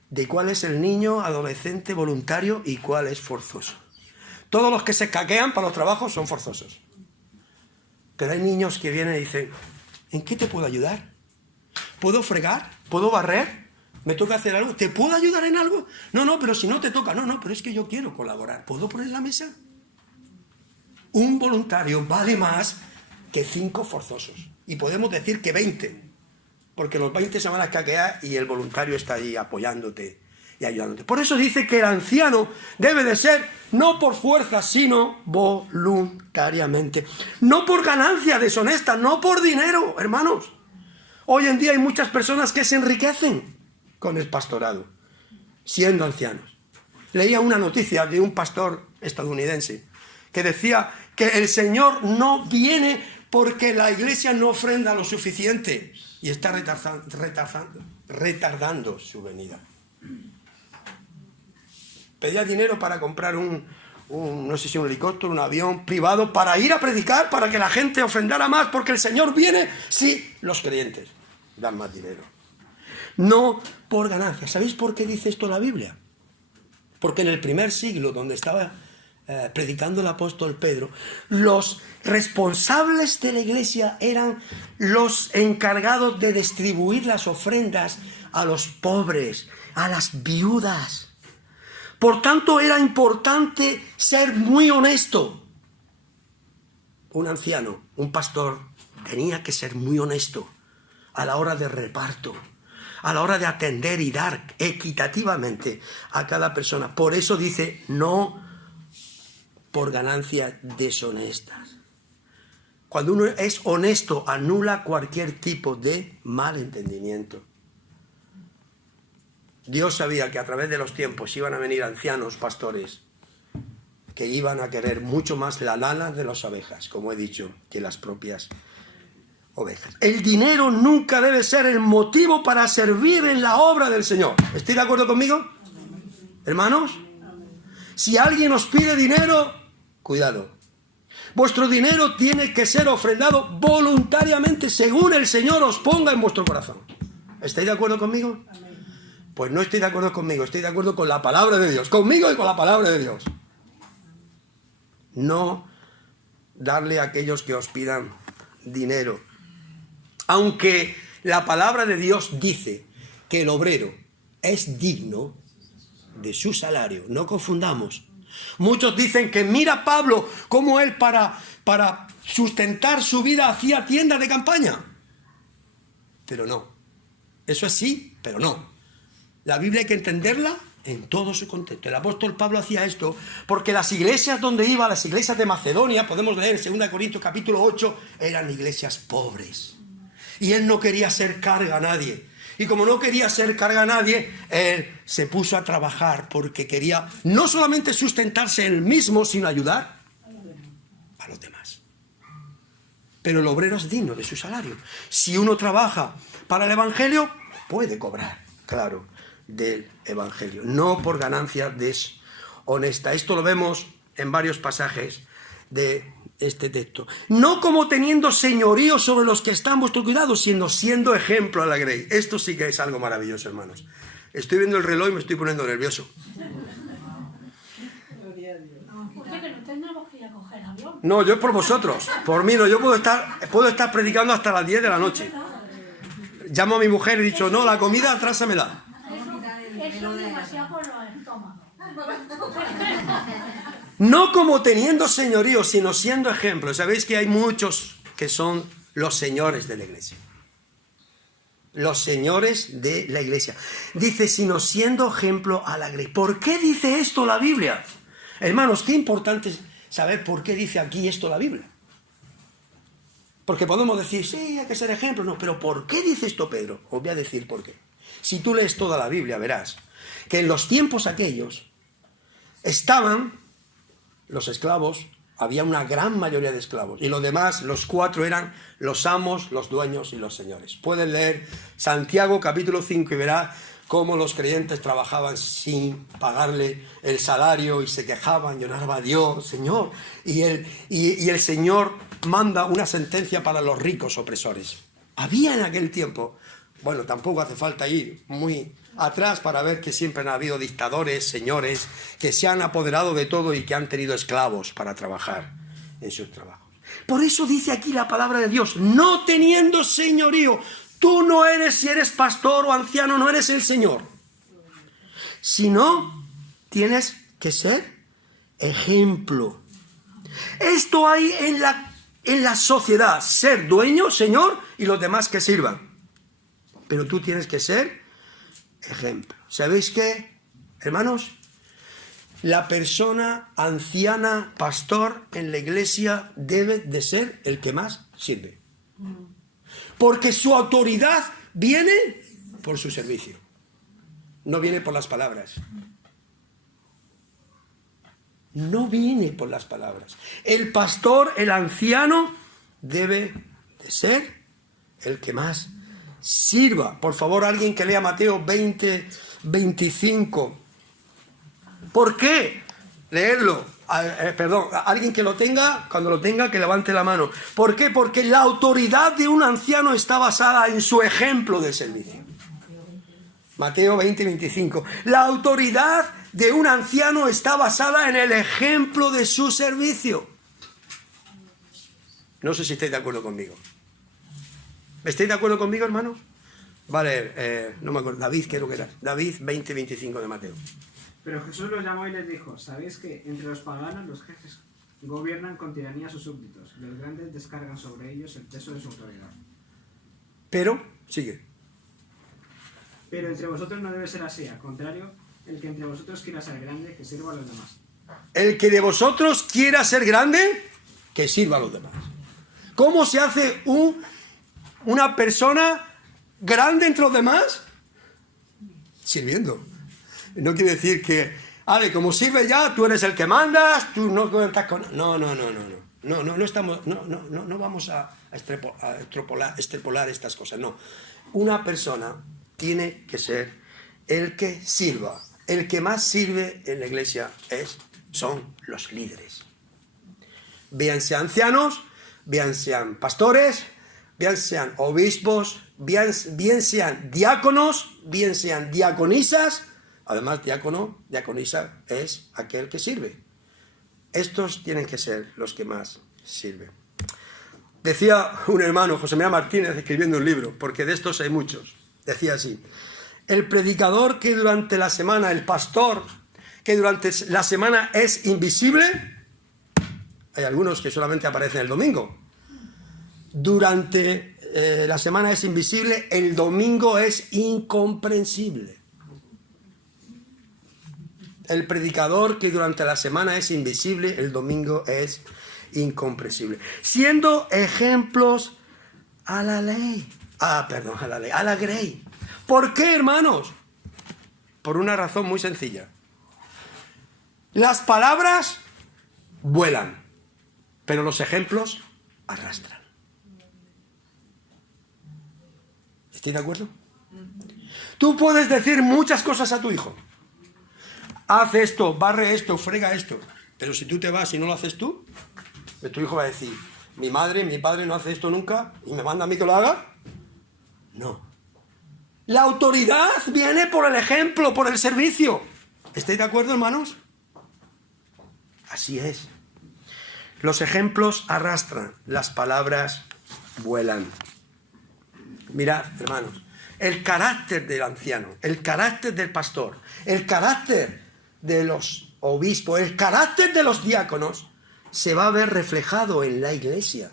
De cuál es el niño adolescente voluntario y cuál es forzoso. Todos los que se escaquean para los trabajos son forzosos. Pero hay niños que vienen y dicen: ¿en qué te puedo ayudar? ¿Puedo fregar? ¿Puedo barrer? ¿Me toca hacer algo? ¿Te puedo ayudar en algo? No, pero si no te toca. No, pero es que yo quiero colaborar. ¿Puedo poner la mesa? Un voluntario vale más que 5 forzosos. Y podemos decir que 20. Porque los 20 se van a escaquear y el voluntario está ahí apoyándote y ayudándote. Por eso dice que el anciano debe de ser no por fuerza, sino voluntariamente. No por ganancia deshonesta, no por dinero, hermanos. Hoy en día hay muchas personas que se enriquecen con el pastorado, siendo ancianos. Leía una noticia de un pastor estadounidense que decía que el Señor no viene porque la iglesia no ofrenda lo suficiente y está retardando su venida. Pedía dinero para comprar no sé si un helicóptero, un avión privado, para ir a predicar, para que la gente ofrendara más, porque el Señor viene si los creyentes dan más dinero. No por ganancia. ¿Sabéis por qué dice esto la Biblia? Porque en el primer siglo, donde estaba predicando el apóstol Pedro, los responsables de la iglesia eran los encargados de distribuir las ofrendas a los pobres, a las viudas. Por tanto, era importante ser muy honesto. Un anciano, un pastor, tenía que ser muy honesto a la hora de reparto, a la hora de atender y dar equitativamente a cada persona. Por eso dice, no por ganancias deshonestas. Cuando uno es honesto, anula cualquier tipo de malentendimiento. Dios sabía que a través de los tiempos iban a venir ancianos pastores que iban a querer mucho más la lana de las ovejas, como he dicho, que las propias ovejas. El dinero nunca debe ser el motivo para servir en la obra del Señor. ¿Estoy de acuerdo conmigo, hermanos? Si alguien os pide dinero, cuidado. Vuestro dinero tiene que ser ofrendado voluntariamente según el Señor os ponga en vuestro corazón. ¿Estáis de acuerdo conmigo? Pues no estoy de acuerdo conmigo, estoy de acuerdo con la palabra de Dios. Conmigo y con la palabra de Dios. No darle a aquellos que os pidan dinero. Aunque la palabra de Dios dice que el obrero es digno de su salario. No confundamos. Muchos dicen que mira Pablo cómo él para sustentar su vida hacía tiendas de campaña. Pero no. Eso es sí, pero no. La Biblia hay que entenderla en todo su contexto. El apóstol Pablo hacía esto porque las iglesias donde iba, las iglesias de Macedonia, podemos leer en 2 Corintios capítulo 8, eran iglesias pobres. Y él no quería hacer carga a nadie. Y como no quería hacer carga a nadie, él se puso a trabajar porque quería no solamente sustentarse él mismo, sino ayudar a los demás. Pero el obrero es digno de su salario. Si uno trabaja para el evangelio, puede cobrar, claro, del evangelio. No por ganancia deshonesta. Esto lo vemos en varios pasajes de este texto. No como teniendo señorío sobre los que están a vuestro cuidado, sino siendo ejemplo a la grey. Esto sí que es algo maravilloso, hermanos. Estoy viendo el reloj y me estoy poniendo nervioso. No, yo por vosotros. Por mí no. Yo puedo estar predicando hasta las 10 de la noche. Llamo a mi mujer y he dicho, no, la comida atrásamela. Eso es demasiado por los estómagos. No como teniendo señorío, sino siendo ejemplo. Sabéis que hay muchos que son los señores de la iglesia. Los señores de la iglesia. Dice, sino siendo ejemplo a la grey. ¿Por qué dice esto la Biblia? Hermanos, qué importante es saber por qué dice aquí esto la Biblia. Porque podemos decir, sí, hay que ser ejemplo. No, pero ¿por qué dice esto Pedro? Os voy a decir por qué. Si tú lees toda la Biblia, verás que en los tiempos aquellos estaban los esclavos, había una gran mayoría de esclavos, y los demás, los 4, eran los amos, los dueños y los señores. Pueden leer Santiago capítulo 5 y verá cómo los creyentes trabajaban sin pagarle el salario y se quejaban, lloraban a Dios, Señor, y el Señor manda una sentencia para los ricos opresores. Había en aquel tiempo, bueno, tampoco hace falta ir muy atrás para ver que siempre han habido dictadores, señores, que se han apoderado de todo y que han tenido esclavos para trabajar en sus trabajos. Por eso dice aquí la palabra de Dios, no teniendo señorío. Tú no eres, si eres pastor o anciano, no eres el Señor. Sino tienes que ser ejemplo. Esto hay en la sociedad, ser dueño, Señor, y los demás que sirvan. Pero tú tienes que ser ejemplo. ¿Sabéis qué, hermanos? La persona anciana, pastor en la iglesia debe de ser el que más sirve. Porque su autoridad viene por su servicio. No viene por las palabras. No viene por las palabras. El pastor, el anciano, debe de ser el que más sirva. Por favor, alguien que lea Mateo 20, 25. ¿Por qué? Leerlo. Perdón, alguien que lo tenga, cuando lo tenga, que levante la mano. ¿Por qué? Porque la autoridad de un anciano está basada en su ejemplo de servicio. Mateo 20, 25. La autoridad de un anciano está basada en el ejemplo de su servicio. No sé si estáis de acuerdo conmigo. ¿Estáis de acuerdo conmigo, hermano? Vale, no me acuerdo. David, creo que era. David 20, 25 de Mateo. Pero Jesús los llamó y les dijo: ¿sabéis que entre los paganos los jefes gobiernan con tiranía a sus súbditos? Los grandes descargan sobre ellos el peso de su autoridad. Pero, sigue. Pero entre vosotros no debe ser así, al contrario, el que entre vosotros quiera ser grande, que sirva a los demás. El que de vosotros quiera ser grande, que sirva a los demás. ¿Cómo se hace una persona grande entre los demás? Sirviendo. No quiere decir que, Ale, como sirve ya, tú eres el que mandas, tú no cuentas con... No vamos a extrapolar estas cosas, no. Una persona tiene que ser el que sirva. El que más sirve en la iglesia son los líderes. Bien sean ancianos, bien sean pastores, bien sean obispos, bien sean diáconos, bien sean diaconisas. Además, diaconisa es aquel que sirve. Estos tienen que ser los que más sirven. Decía un hermano, José María Martínez, escribiendo un libro, porque de estos hay muchos. Decía así: el predicador que durante la semana, el pastor que durante la semana es invisible, hay algunos que solamente aparecen el domingo. Durante la semana es invisible, el domingo es incomprensible. El predicador que durante la semana es invisible, el domingo es incomprensible. Siendo ejemplos a la ley. A la grey. ¿Por qué, hermanos? Por una razón muy sencilla. Las palabras vuelan, pero los ejemplos arrastran. ¿Estáis de acuerdo? Tú puedes decir muchas cosas a tu hijo. Haz esto, barre esto, frega esto. Pero si tú te vas y no lo haces tú, pues tu hijo va a decir: mi madre, mi padre no hace esto nunca y me manda a mí que lo haga. No. La autoridad viene por el ejemplo, por el servicio. ¿Estáis de acuerdo, hermanos? Así es. Los ejemplos arrastran, las palabras vuelan. Mirad, hermanos, el carácter del anciano, el carácter del pastor, el carácter de los obispos, el carácter de los diáconos se va a ver reflejado en la iglesia.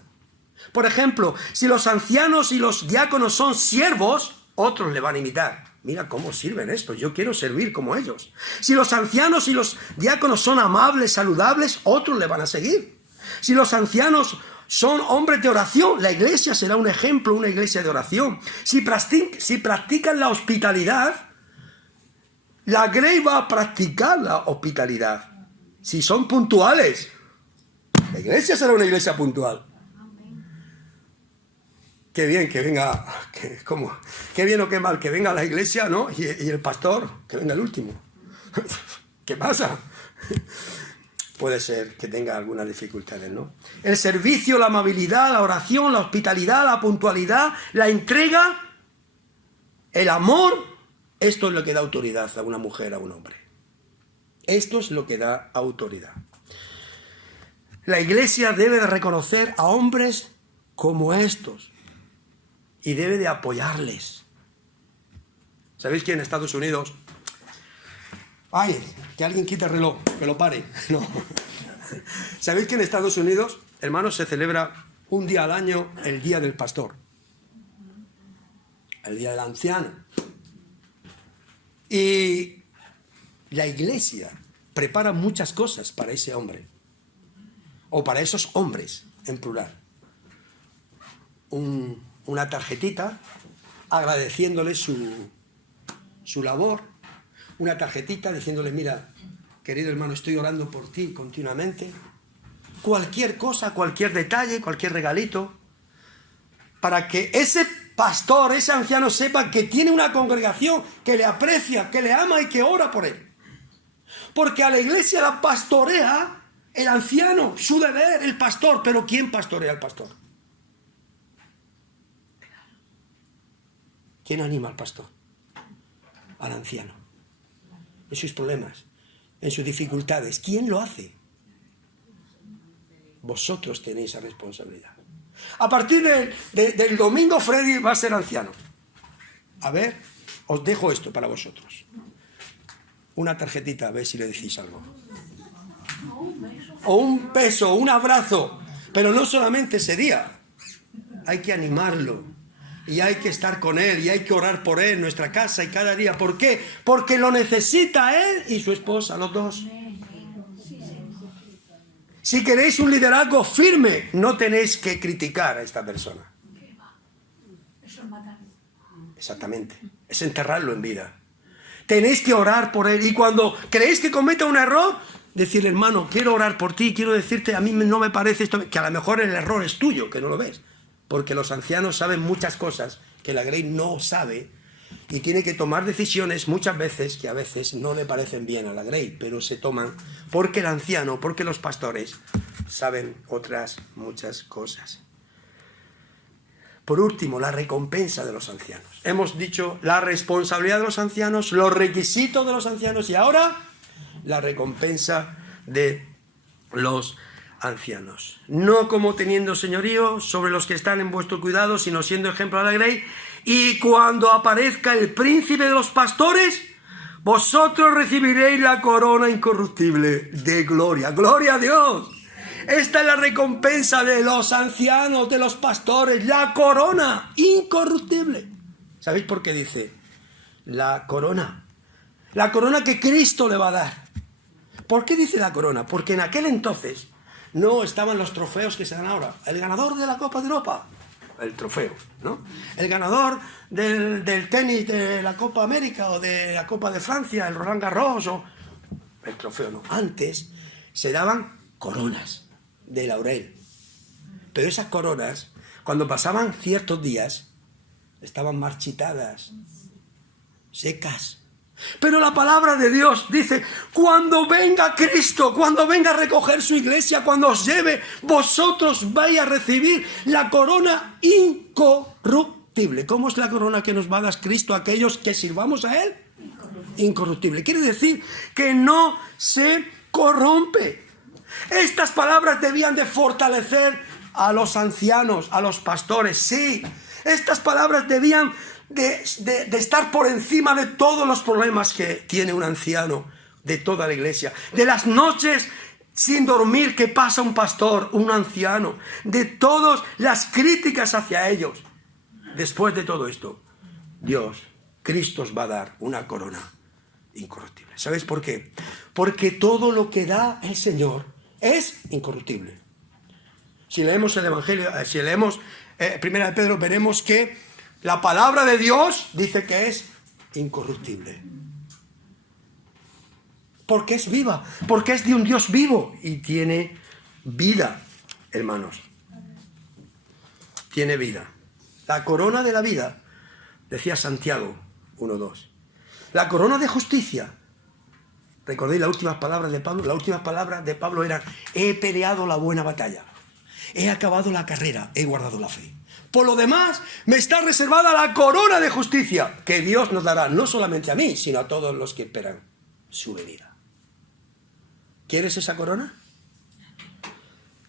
Por ejemplo, si los ancianos y los diáconos son siervos, otros le van a imitar. Mira cómo sirven estos, yo quiero servir como ellos. Si los ancianos y los diáconos son amables, saludables, otros le van a seguir. Si los ancianos son hombres de oración, la iglesia será un ejemplo, una iglesia de oración. Si practican la hospitalidad, la grey va a practicar la hospitalidad. Si son puntuales, la iglesia será una iglesia puntual. Qué bien que venga, qué bien o qué mal que venga la iglesia, ¿no? Y el pastor, que venga el último. ¿Qué pasa? Puede ser que tenga algunas dificultades, ¿no? El servicio, la amabilidad, la oración, la hospitalidad, la puntualidad, la entrega, el amor, esto es lo que da autoridad a una mujer, a un hombre. Esto es lo que da autoridad. La iglesia debe de reconocer a hombres como estos y debe de apoyarles. ¿Sabéis que en Estados Unidos... ¡Ay! Que alguien quite el reloj, que lo pare. No. ¿Sabéis que en Estados Unidos, hermanos, se celebra un día al año el Día del Pastor? El Día del Anciano. Y la iglesia prepara muchas cosas para ese hombre. O para esos hombres, en plural. Una tarjetita agradeciéndole su labor. Una tarjetita diciéndole: mira, querido hermano, estoy orando por ti continuamente. Cualquier cosa, cualquier detalle, cualquier regalito, para que ese pastor, ese anciano sepa que tiene una congregación que le aprecia, que le ama y que ora por él. Porque a la iglesia la pastorea el anciano, su deber, el pastor. Pero ¿quién pastorea al pastor? ¿Quién anima al pastor? Al anciano. En sus problemas, en sus dificultades. ¿Quién lo hace? Vosotros tenéis esa responsabilidad. A partir del domingo, Freddy va a ser anciano. A ver, os dejo esto para vosotros. Una tarjetita, a ver si le decís algo. O un beso, un abrazo. Pero no solamente ese día. Hay que animarlo. Y hay que estar con él. Y hay que orar por él en nuestra casa y cada día. ¿Por qué? Porque lo necesita él y su esposa, los dos. Si queréis un liderazgo firme, no tenéis que criticar a esta persona. Eso es matar. Exactamente. Es enterrarlo en vida. Tenéis que orar por él. Y cuando creéis que cometa un error, decirle, hermano, quiero orar por ti, quiero decirte, a mí no me parece esto, que a lo mejor el error es tuyo, que no lo ves. Porque los ancianos saben muchas cosas que la Grey no sabe y tiene que tomar decisiones muchas veces que a veces no le parecen bien a la Grey, pero se toman porque el anciano, porque los pastores saben otras muchas cosas. Por último, la recompensa de los ancianos. Hemos dicho la responsabilidad de los ancianos, los requisitos de los ancianos y ahora la recompensa de los ancianos. No como teniendo señorío sobre los que están en vuestro cuidado, sino siendo ejemplo a la Grey. Y cuando aparezca el príncipe de los pastores, vosotros recibiréis la corona incorruptible de gloria. ¡Gloria a Dios! Esta es la recompensa de los ancianos, de los pastores, la corona incorruptible. ¿Sabéis por qué dice la corona? La corona que Cristo le va a dar. ¿Por qué dice la corona? Porque en aquel entonces no estaban los trofeos que se dan ahora. El ganador de la Copa de Europa, el trofeo, ¿no? El ganador del tenis de la Copa América o de la Copa de Francia, el Roland Garros, o el trofeo, no. Antes se daban coronas de laurel. Pero esas coronas, cuando pasaban ciertos días, estaban marchitadas, secas. Pero la palabra de Dios dice, cuando venga Cristo, cuando venga a recoger su iglesia, cuando os lleve, vosotros vais a recibir la corona incorruptible. ¿Cómo es la corona que nos va a dar Cristo a aquellos que sirvamos a Él? Incorruptible. Quiere decir que no se corrompe. Estas palabras debían de fortalecer a los ancianos, a los pastores, sí. Estas palabras debían de estar por encima de todos los problemas que tiene un anciano, de toda la iglesia, de las noches sin dormir que pasa un pastor, un anciano, de todas las críticas hacia ellos. Después de todo esto, Dios, Cristo os va a dar una corona incorruptible. ¿Sabéis por qué? Porque todo lo que da el Señor es incorruptible. Si leemos el Evangelio, si leemos Primera de Pedro, veremos que la palabra de Dios dice que es incorruptible. Porque es viva, porque es de un Dios vivo y tiene vida, hermanos. Tiene vida. La corona de la vida, decía Santiago 1:2. La corona de justicia. ¿Recordéis las últimas palabras de Pablo? Las últimas palabras de Pablo eran: he peleado la buena batalla, he acabado la carrera, he guardado la fe. Por lo demás, me está reservada la corona de justicia, que Dios nos dará no solamente a mí, sino a todos los que esperan su venida. ¿Quieres esa corona?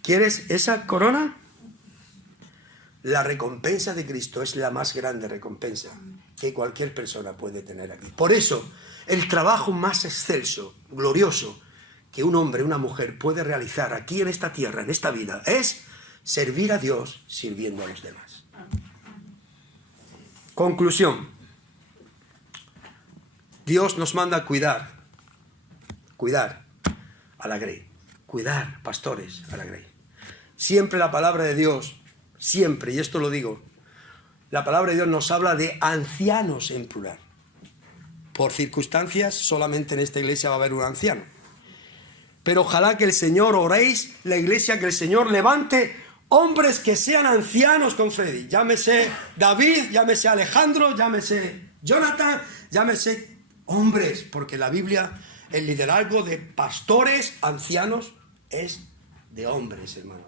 ¿Quieres esa corona? La recompensa de Cristo es la más grande recompensa que cualquier persona puede tener aquí. Por eso, el trabajo más excelso, glorioso, que un hombre, una mujer puede realizar aquí en esta tierra, en esta vida, es servir a Dios sirviendo a los demás. Conclusión. Dios nos manda a cuidar a la Grey, cuidar, pastores, a la Grey. Siempre la palabra de Dios, siempre, y esto lo digo, la palabra de Dios nos habla de ancianos en plural. Por circunstancias, solamente en esta iglesia va a haber un anciano. Pero ojalá que el Señor, oréis la iglesia, que el Señor levante hombres que sean ancianos con Freddy. Llámese David, llámese Alejandro, llámese Jonathan, llámese hombres, porque la Biblia El liderazgo de pastores, ancianos, es de hombres, hermanos.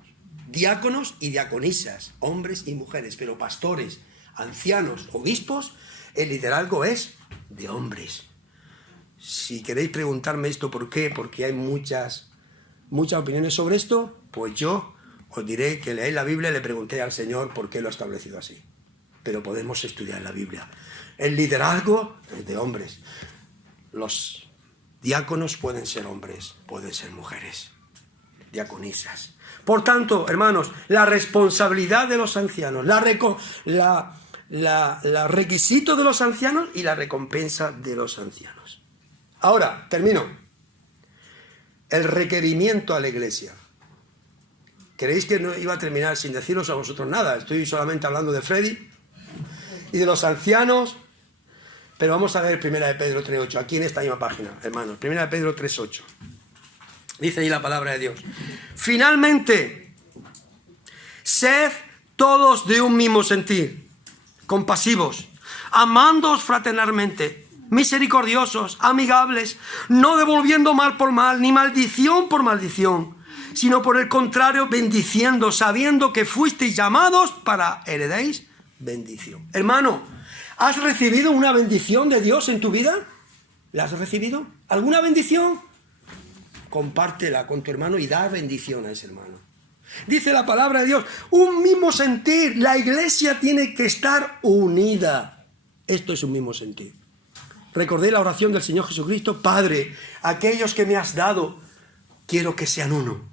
Diáconos y diaconisas, hombres y mujeres, pero pastores, ancianos, obispos, el liderazgo es de hombres. Si queréis preguntarme esto por qué, porque hay muchas opiniones sobre esto, pues yo os diré que leáis la Biblia y le pregunté al Señor por qué lo ha establecido así. Pero podemos estudiar la Biblia. El liderazgo es de hombres. Los diáconos pueden ser hombres, pueden ser mujeres, diaconisas. Por tanto, hermanos, la responsabilidad de los ancianos, la requisito de los ancianos y la recompensa de los ancianos. Ahora, termino. El requerimiento a la iglesia. ¿Creéis que no iba a terminar sin deciros a vosotros nada? Estoy solamente hablando de Freddy y de los ancianos. Pero vamos a ver 1 de Pedro 3:8, aquí en esta misma página, hermanos. 1 de Pedro 3:8. Dice ahí la palabra de Dios. Finalmente, sed todos de un mismo sentir, compasivos, amándoos fraternalmente, misericordiosos, amigables, no devolviendo mal por mal, ni maldición por maldición, sino por el contrario, bendiciendo, sabiendo que fuisteis llamados para heredéis bendición. Hermano, ¿has recibido una bendición de Dios en tu vida? ¿La has recibido? ¿Alguna bendición? Compártela con tu hermano y da bendición a ese hermano. Dice la palabra de Dios, un mismo sentir. La iglesia tiene que estar unida. Esto es un mismo sentir. Recordé la oración del Señor Jesucristo. Padre, aquellos que me has dado, quiero que sean uno.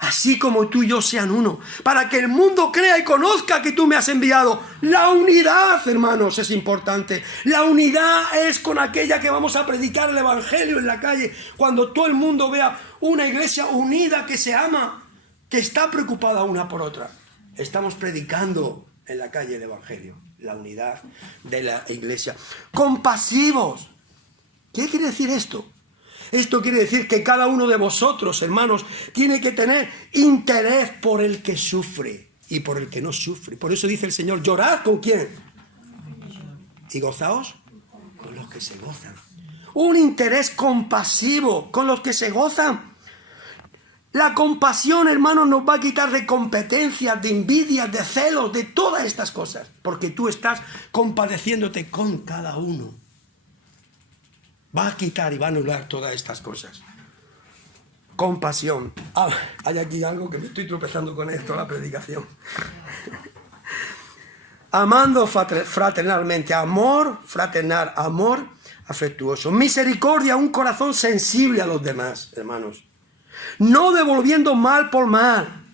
Así como tú y yo sean uno, para que el mundo crea y conozca que tú me has enviado. La unidad, hermanos, es importante. La unidad es con aquella que vamos a predicar el evangelio en la calle. Cuando todo el mundo vea una iglesia unida que se ama, que está preocupada una por otra. Estamos predicando en la calle el evangelio, la unidad de la iglesia. Compasivos. ¿Qué quiere decir esto? Esto quiere decir que cada uno de vosotros, hermanos, tiene que tener interés por el que sufre y por el que no sufre. Por eso dice el Señor, llorad ¿con quién? Y gozaos con los que se gozan. Un interés compasivo con los que se gozan. La compasión, hermanos, nos va a quitar de competencias, de envidias, de celos, de todas estas cosas. Porque tú estás compadeciéndote con cada uno. Va a quitar y va a anular todas estas cosas. Compasión. Hay aquí algo que me estoy tropezando con esto, la predicación. Amando fraternalmente. Amor fraternal, amor afectuoso. Misericordia, un corazón sensible a los demás, hermanos. No devolviendo mal por mal.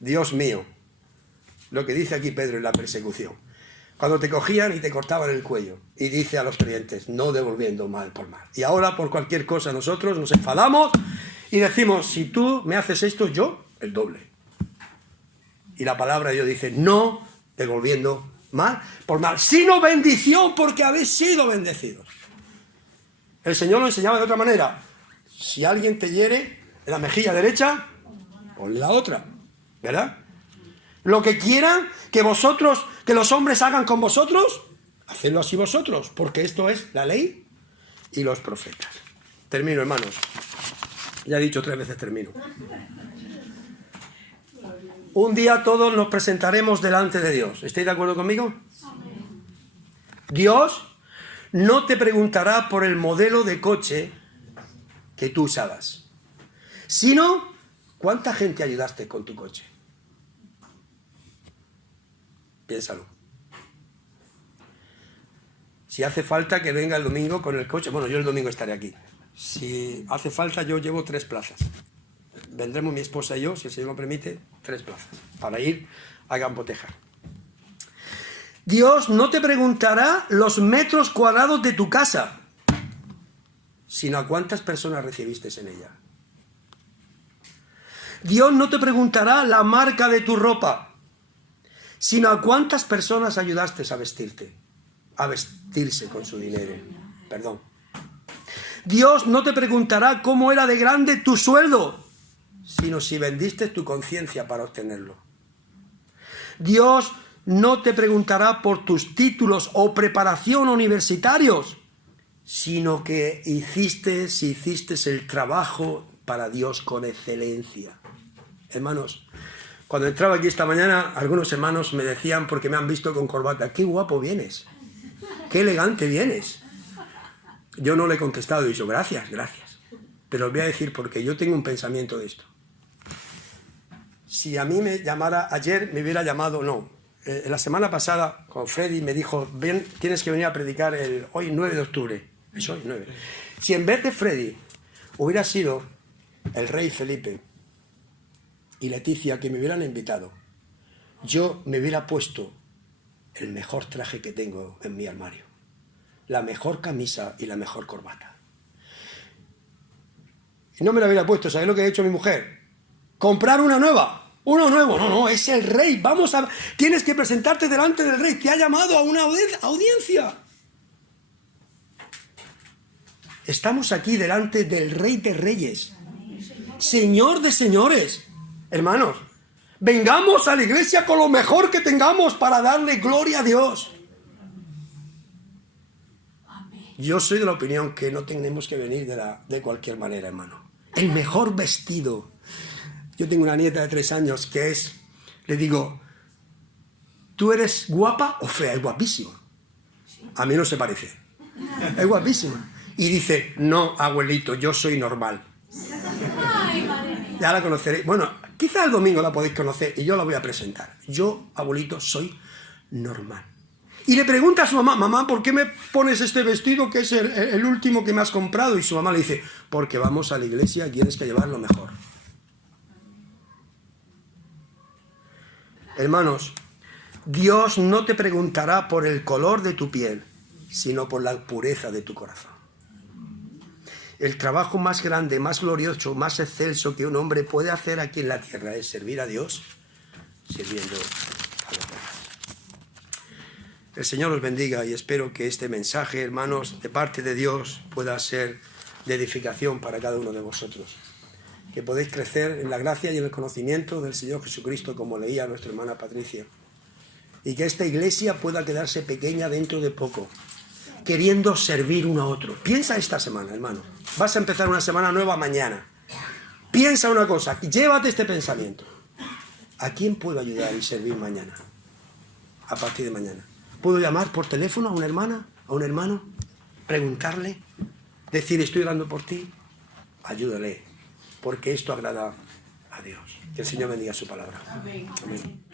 Dios mío. Lo que dice aquí Pedro en la persecución. Cuando te cogían y te cortaban el cuello. Y dice a los creyentes, no devolviendo mal por mal. Y ahora por cualquier cosa nosotros nos enfadamos y decimos, si tú me haces esto, yo el doble. Y la palabra de Dios dice, no devolviendo mal por mal, sino bendición porque habéis sido bendecidos. El Señor lo enseñaba de otra manera. Si alguien te hiere en la mejilla derecha, ponle la otra, ¿verdad? Lo que quieran que vosotros, que los hombres hagan con vosotros, hacedlo así vosotros, porque esto es la ley y los profetas. Termino, hermanos. Ya he dicho 3 veces termino. Un día todos nos presentaremos delante de Dios. ¿Estáis de acuerdo conmigo? Dios no te preguntará por el modelo de coche que tú usabas, sino cuánta gente ayudaste con tu coche. Piénsalo. Si hace falta que venga el domingo con el coche, bueno, yo el domingo estaré aquí. Si hace falta, yo llevo 3 plazas. Vendremos mi esposa y yo, si el Señor lo permite, 3 plazas, para ir a Campo Tejar. Dios no te preguntará los metros cuadrados de tu casa, sino a cuántas personas recibiste en ella. Dios no te preguntará la marca de tu ropa, sino a cuántas personas ayudaste a vestirse con su dinero. Perdón. Dios no te preguntará cómo era de grande tu sueldo, sino si vendiste tu conciencia para obtenerlo. Dios no te preguntará por tus títulos o preparación universitarios, sino que hiciste el trabajo para Dios con excelencia. Hermanos, cuando entraba aquí esta mañana, algunos hermanos me decían, porque me han visto con corbata, qué guapo vienes, qué elegante vienes. Yo no le he contestado, he dicho, gracias, gracias. Pero os voy a decir porque yo tengo un pensamiento de esto. Si a mí me llamara, ayer me hubiera llamado, no. La semana pasada, con Freddy me dijo, ven, tienes que venir a predicar hoy 9 de octubre. Es hoy, 9. Si en vez de Freddy hubiera sido el rey Felipe y Leticia que me hubieran invitado, yo me hubiera puesto el mejor traje que tengo en mi armario, la mejor camisa y la mejor corbata. Y no me la hubiera puesto, ¿sabéis lo que ha hecho mi mujer? Comprar una nueva. Uno nuevo, no, es el rey, tienes que presentarte delante del rey, te ha llamado a una audiencia. Estamos aquí delante del Rey de Reyes, Señor de señores. Hermanos, vengamos a la iglesia con lo mejor que tengamos para darle gloria a Dios. Yo soy de la opinión que no tenemos que venir de cualquier manera, hermano. El mejor vestido. Yo tengo una nieta de 3 años que le digo, ¿tú eres guapa o fea? Es guapísima. A mí no se parece. Es guapísima. Y dice, no, abuelito, yo soy normal. Ya la conoceréis. Bueno, quizá el domingo la podéis conocer y yo la voy a presentar. Yo, abuelito, soy normal. Y le pregunta a su mamá, mamá, ¿por qué me pones este vestido que es el último que me has comprado? Y su mamá le dice, porque vamos a la iglesia y tienes que llevar lo mejor. Hermanos, Dios no te preguntará por el color de tu piel, sino por la pureza de tu corazón. El trabajo más grande, más glorioso, más excelso que un hombre puede hacer aquí en la tierra es servir a Dios, sirviendo a los demás. El Señor os bendiga y espero que este mensaje, hermanos, de parte de Dios pueda ser de edificación para cada uno de vosotros. Que podéis crecer en la gracia y en el conocimiento del Señor Jesucristo, como leía nuestra hermana Patricia. Y que esta iglesia pueda quedarse pequeña dentro de poco, queriendo servir uno a otro. Piensa esta semana, hermano. Vas a empezar una semana nueva mañana. Piensa una cosa, llévate este pensamiento. ¿A quién puedo ayudar y servir mañana? A partir de mañana. ¿Puedo llamar por teléfono a una hermana, a un hermano? Preguntarle, decir, estoy orando por ti. Ayúdale, porque esto agrada a Dios. Que el Señor bendiga su palabra. Amén.